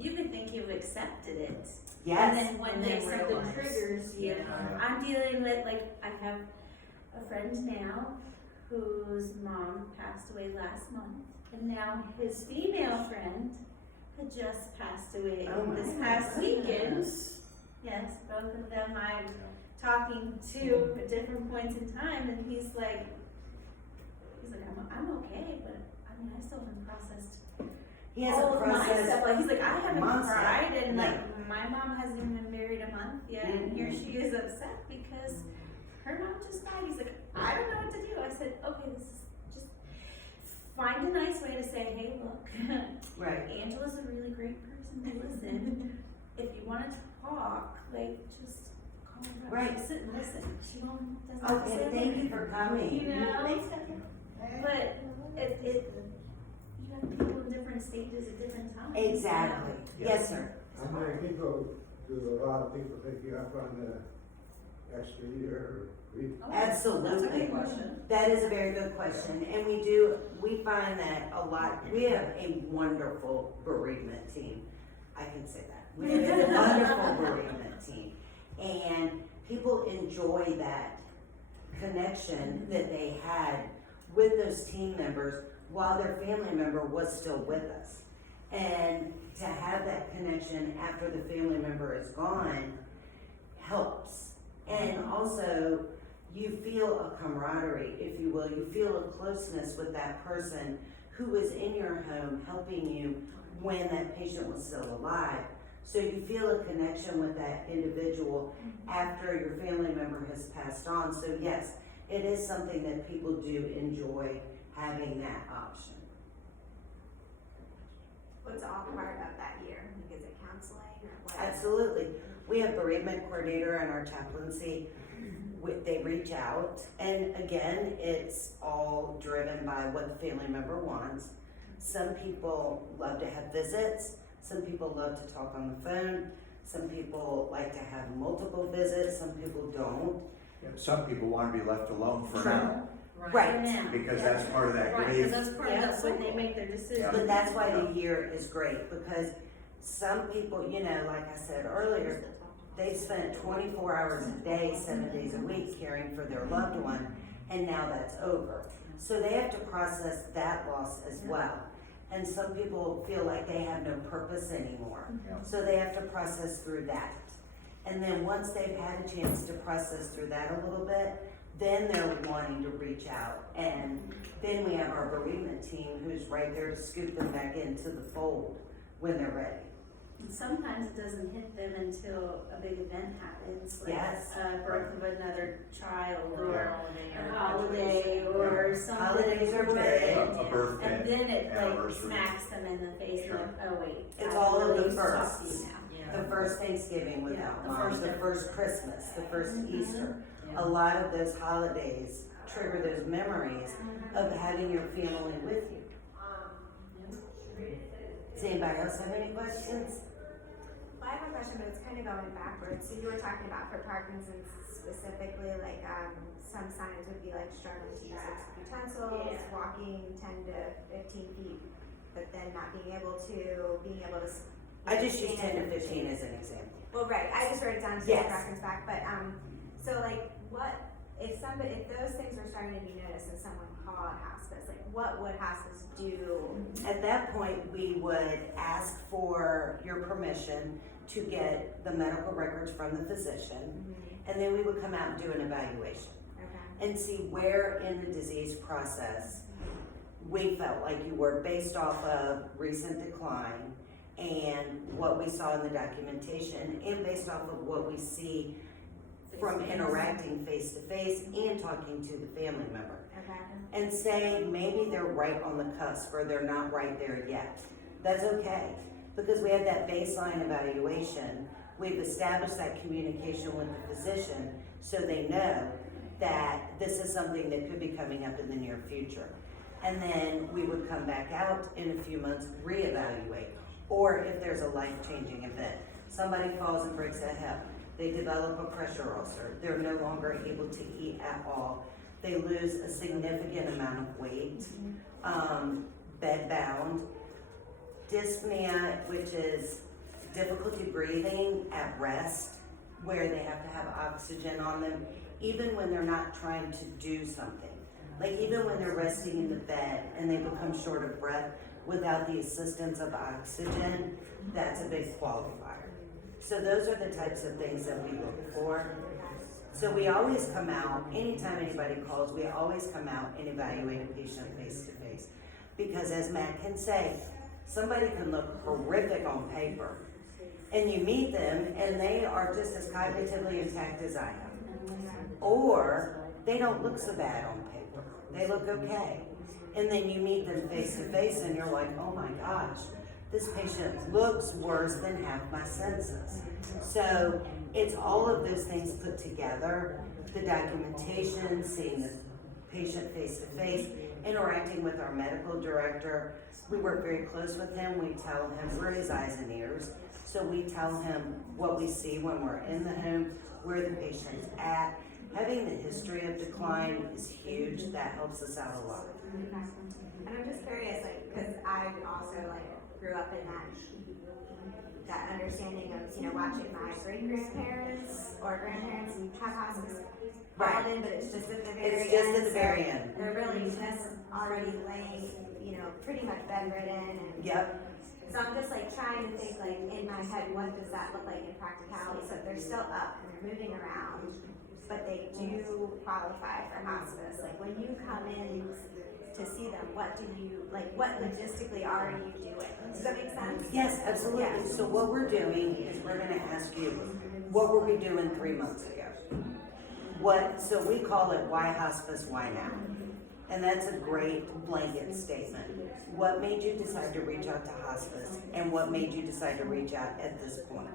You can think you've accepted it. Yes. And then when And the then accepted realize. triggers you. I'm dealing with, like, I have a friend now whose mom passed away last month. And now his female friend had just passed away Oh my this past weekend. Yes, both of them I'm talking to at different points in time, and he's like, I'm okay, but I mean, I still haven't processed He has all a of my process. stuff. Like, he's like, I haven't Mom's cried, stuff. and No. like, my mom hasn't even been married a month yet, and here she is upset because her mom just died. He's like, I don't know what to do. I said, okay, this is just find a nice way to say, hey, look, Right. Angela's a really great person to listen. If you want to talk, like, just call her up. Right. Just sit and listen. She doesn't have to say Okay, a thank word. you for coming. You know? But you have people in different stages at different times. Exactly. Yes, sir. How many people, do a lot of people pick you up on the extra year or week? Oh, That's a Absolutely. good question. That is a very good question, and we find that a lot. We have a wonderful bereavement team. I can say that. We have a wonderful bereavement team, and people enjoy that connection that they had with those team members while their family member was still with us. And to have that connection after the family member is gone helps. And also, you feel a camaraderie, if you will. You feel a closeness with that person who was in your home helping you when that patient was still alive. So you feel a connection with that individual after your family member has passed on. So yes, it is something that people do enjoy having that option. What's all part of that year? Like, is it counseling or what? Absolutely. We have bereavement coordinator and our chaplaincy. They reach out, and again, it's all driven by what the family member wants. Some people love to have visits. Some people love to talk on the phone. Some people like to have multiple visits. Some people don't. Some people want to be left alone for now, Right. now. because that's part of that Right, grief. because that's part of Yeah, that when they cycle. make their decision. But that's why the year is great, because some people, like I said earlier, they spent 24 hours a day, 7 days a week caring for their loved one, and now that's over. So they have to process that loss as well. And some people feel like they have no purpose anymore. Yeah. So they have to process through that. And then once they've had a chance to process through that a little bit, then they're wanting to reach out. And then we have our bereavement team who's right there to scoop them back into the fold when they're ready. And sometimes it doesn't hit them until a big event happens, like Yes. birth of another child Or or holiday a or holiday or something. Holidays are big. A birthday, And then it like anniversary. smacks them in the face, Sure. like, oh wait. It's I all of really the need to talk to firsts. you now. Yeah. The first Thanksgiving without the mom, first the of- first Christmas, the first Easter. Yeah. A lot of those holidays trigger those memories of having your family with you. Does anybody else have any questions? Well, I have a question, but it's kind of going backwards. So you were talking about for Parkinson's specifically, like, some signs would be like struggling to use utensils, walking 10 to 15 feet, but then not being able to. I just use 10 to stand. 15 as an example. Well, right, I just wrote it down to Yes. reference back, but, so like, if those things were starting to be noticed and someone called hospice, like, what would hospice do? At that point, we would ask for your permission to get the medical records from the physician, and then we would come out and do an evaluation Okay, and see where in the disease process we felt like you were based off of recent decline and what we saw in the documentation and based off of what we see from interacting face to face and talking to the family member. okay. and say maybe they're right on the cusp or they're not right there yet. That's okay, because we have that baseline evaluation. We've established that communication with the physician so they know that this is something that could be coming up in the near future. And then we would come back out in a few months, reevaluate. Or if there's a life-changing event, somebody falls and breaks a hip, they develop a pressure ulcer, they're no longer able to eat at all, they lose a significant amount of weight, bed-bound, dyspnea, which is difficulty breathing at rest, where they have to have oxygen on them, even when they're not trying to do something. Like even when they're resting in the bed and they become short of breath without the assistance of oxygen, that's a big qualifier. So those are the types of things that we look for. So we always come out, anytime anybody calls, we always come out and evaluate a patient face to face. Because as Matt can say, somebody can look horrific on paper, and you meet them and they are just as cognitively intact as I am. Or they don't look so bad on paper. They look okay. And then you meet them face to face and you're like, oh my gosh, this patient looks worse than half my senses. So it's all of those things put together, the documentation, seeing the patient face to face, interacting with our medical director. We work very close with him. We tell him, we're his eyes and ears. So we tell him what we see when we're in the home, where the patient's at. Having the history of decline is huge. That helps us out a lot. And I'm just curious, like, because I also grew up in that understanding of, watching my great-grandparents or grandparents have hospice called in, but it's just at the very end. It's just at the very end. They're really just already laying, pretty much bedridden. And Yep. so I'm just trying to think in my head, what does that look like in practicality? So if they're still up and they're moving around, but they do qualify for hospice. When you come in to see them, what logistically are you doing? Does that make sense? Yes, absolutely. Yeah. So what we're doing is we're going to ask you, what were we doing 3 months ago? So we call it why hospice, why now? And that's a great blanket statement. What made you decide to reach out to hospice, and what made you decide to reach out at this point?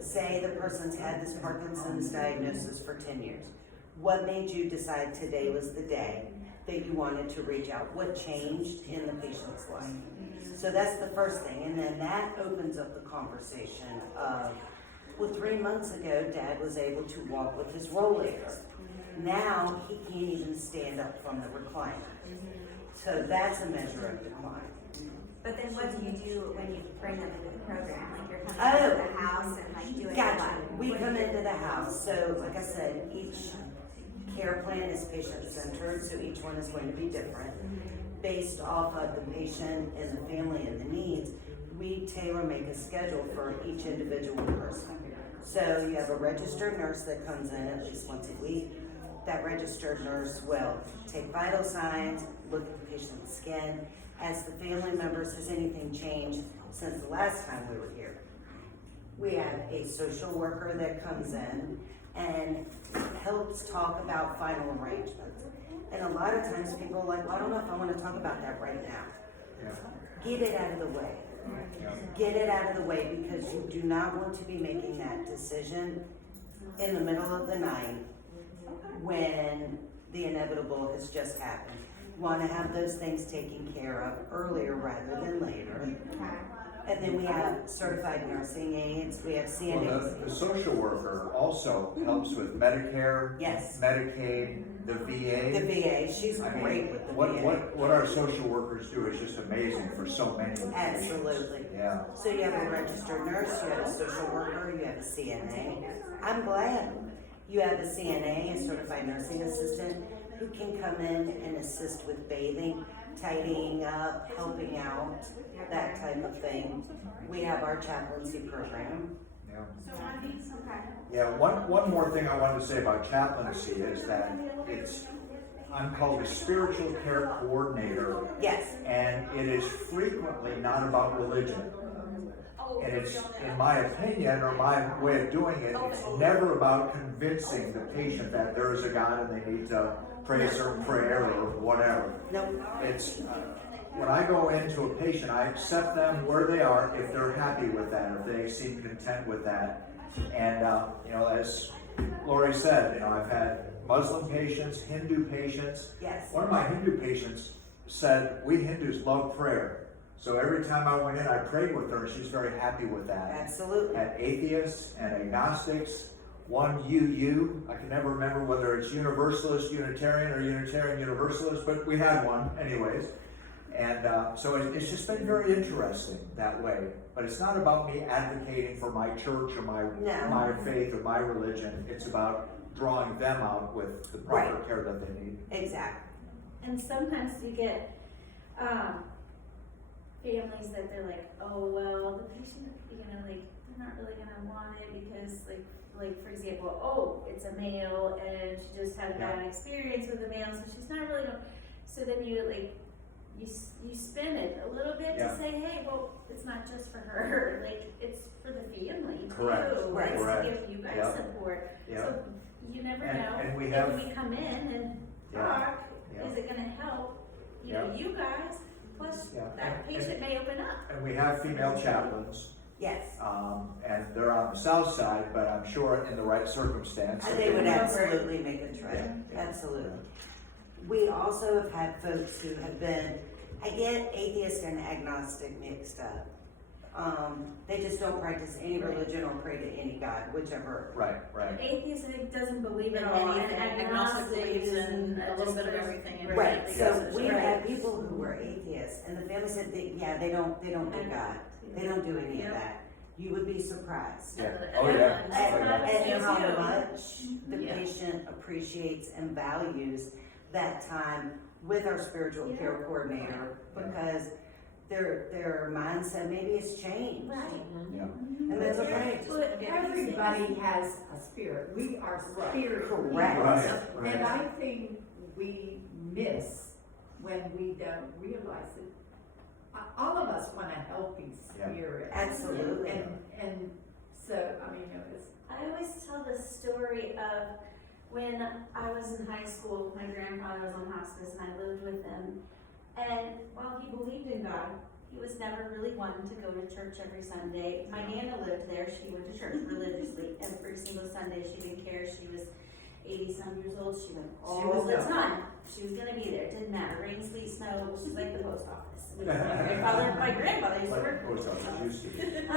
Say the person's had this Parkinson's diagnosis for 10 years. What made you decide today was the day that you wanted to reach out? What changed in the patient's life? So that's the first thing. And then that opens up the conversation of, 3 months ago, Dad was able to walk with his rollator. Now he can't even stand up from the recliner. So that's a measure of decline. But then what do you do when you bring them into the program? You're coming into the house and doing Gotcha. what? We come into the house. So like I said, each care plan is patient-centered, so each one is going to be different. Based off of the patient and the family and the needs, we tailor-make a schedule for each individual person. So you have a registered nurse that comes in at least once a week. That registered nurse will take vital signs, look at the patient's skin, ask the family members, has anything changed since the last time we were here? We have a social worker that comes in and helps talk about final arrangements. And a lot of times people are like, well, I don't know if I want to talk about that right now. Yeah. Get it out of the way. Yeah. Get it out of the way, because you do not want to be making that decision in the middle of the night when the inevitable has just happened. You want to have those things taken care of earlier rather than later. And then we have certified nursing aides, we have CNAs. Well, the social worker also helps with Medicare, Yes. Medicaid, the VA. The VA, she's great with the VA. What our social workers do is just amazing for so many patients. Absolutely. Yeah. So you have a registered nurse, you have a social worker, you have a CNA. I'm glad you have a CNA, a certified nursing assistant, who can come in and assist with bathing, tidying up, helping out, that type of thing. We have our chaplaincy program. Yeah. Yeah, one more thing I wanted to say about chaplaincy is that I'm called a spiritual care coordinator. Yes. And it is frequently not about religion. Oh, And it's, we don't in know. my opinion, or my way of doing it, it's never about convincing the patient that there is a God and they need to pray a certain prayer or whatever. Nope. It's, when I go into a patient, I accept them where they are if they're happy with that, if they seem content with that. And, you know, as Lori said, you know, I've had Muslim patients, Hindu patients. Yes. One of my Hindu patients said, we Hindus love prayer. So every time I went in, I prayed with her, and she's very happy with that. Absolutely. At atheists and agnostics, one UU, I can never remember whether it's Universalist Unitarian or Unitarian Universalist, but we had one anyways. And so it's just been very interesting that way. But it's not about me advocating for my church or my faith or my religion. It's about drawing them out with the proper care that they need. Exactly. And sometimes you get families that they're like, oh, well, the patient, you know, like, they're not really gonna want it because, like for example, oh, it's a male and she just had a bad experience with a male, so she's not really gonna, so then you, like, you spin it a little bit to say, hey, well, it's not just for her, like, it's for the family too. Correct. Right. It's Correct. to give you guys Yep. support. Yep. So you never And- know. and we if have- we come in and talk, is it gonna help, you know, you guys, plus Yeah. that patient may open up. And we have female chaplains, Yes. and they're on the south side, but I'm sure in the right circumstance. They would they- absolutely make a trip. Yeah. Absolutely. We also have had folks who have been, I get atheist and agnostic mixed up. They just don't practice any religion or pray to any God, whichever. Right, right. Atheist, I think, doesn't believe In at all, and anything, agnostic believes in a little bit of everything. and Right, everything so else is we right. had people who were atheists, and the family said, they don't do God. They don't do any of that. You would be surprised. Yeah. And- Oh, and- yeah. and- That's what I was And saying how too. much the Yeah. patient appreciates and values that time with our spiritual care coordinator, because their mindset maybe has changed. Right. Yeah. And that's okay. But everybody has a spirit. We are spirit Correct. beings. Right, And right. I think we miss when we don't realize it. All of us want a healthy spirit. Absolutely. And so, I mean, it was, I always tell the story of when I was in high school, my grandfather was on hospice and I lived with him. And while he believed in God, he was never really one to go to church every Sunday. My Nana lived there, she went to church religiously every single Sunday. She didn't care, she was 80-some years old, she went all the time. She was gonna be there, it didn't matter, rain, sleet, snow, she's like the post office. My grandfather used to work for the Post office used to be.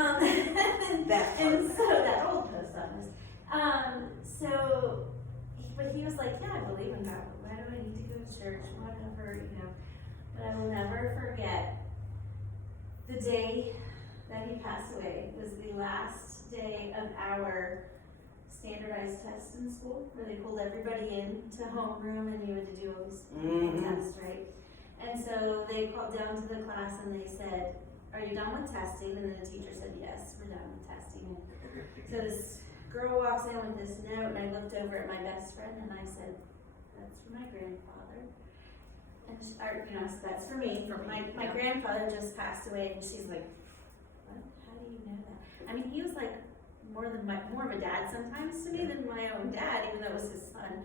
and so that old post office. But he was like, yeah, I believe in God. Why do I need to go to church? Whatever, you know. But I will never forget the day that he passed away. It was the last day of our standardized tests in school, where they pulled everybody in to homeroom and you had to do all these tests, right? And so they called down to the class and they said, are you done with testing? And then the teacher said, yes, we're done with testing. And so this girl walks in with this note, and I looked over at my best friend and I said, that's for my grandfather. And she, or, you know, so that's for me. My grandfather just passed away, and she's like, what? How do you know that? I mean, he was like more of a dad sometimes to me than my own dad, even though it was his son.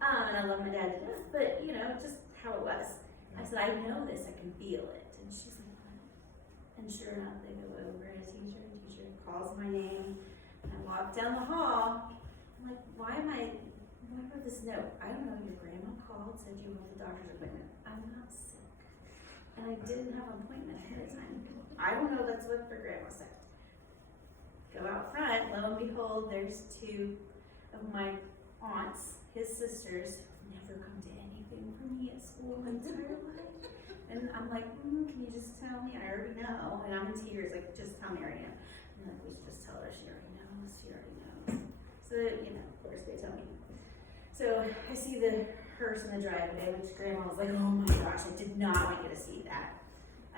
And I love my dad to death, but you know, just how it was. I said, I know this, I can feel it. And she's like, what? And sure enough, they go over, and teacher calls my name. And I walk down the hall. I'm like, why wrote this note? I don't know, your grandma called, said you have a doctor's appointment. I'm not sick. And I didn't have an appointment ahead of time. I don't know, that's what for grandma said. Go out front, lo and behold, there's two of my aunts, his sisters, never come to anything for me at school my entire life. And I'm like, can you just tell me? I already know. And I'm in tears, like, just tell me I already know. I'm like, we should just tell her she already knows, So, you know, of course they tell me. So I see the hearse in the driveway, which grandma was like, oh my gosh, I did not want you to see that.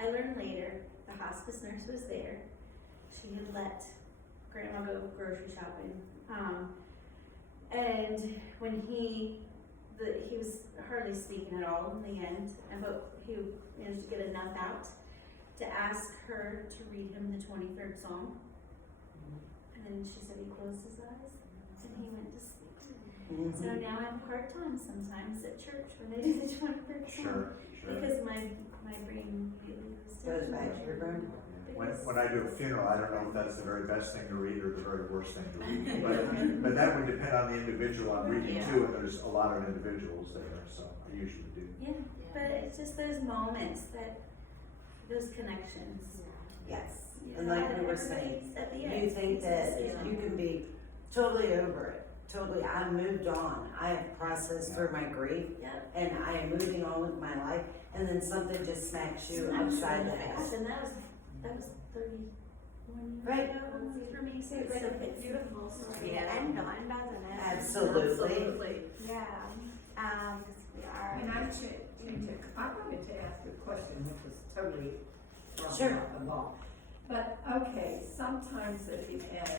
I learned later, the hospice nurse was there. She had let grandma go grocery shopping. And when he was hardly speaking at all in the end, but he managed to get enough out to ask her to read him the 23rd Psalm. And then she said he closed his eyes and he went to sleep. So now I have a hard time sometimes at church when they do the 23rd Psalm. Sure. Because my brain immediately Goes back to your brain. When I do a funeral, I don't know if that's the very best thing to read or the very worst thing to read. But that would depend on the individual I'm reading Yeah. to, and there's a lot of individuals there, so I usually do. Yeah, but it's just those moments those connections. Yes, You and know, like we were saying, everybody's at the you end. think that Yeah. you can be totally over it, totally, I moved on, I have processed through my grief, Yep. and I am moving on with my life, and then something just smacks you upside the head. And that was 31 years Right. ago for me, so it's a beautiful story. Yeah, end on, doesn't it? Absolutely. Yeah, we are. And I wanted to ask a question, which was totally Sure. off the ball. But, okay, sometimes at the end,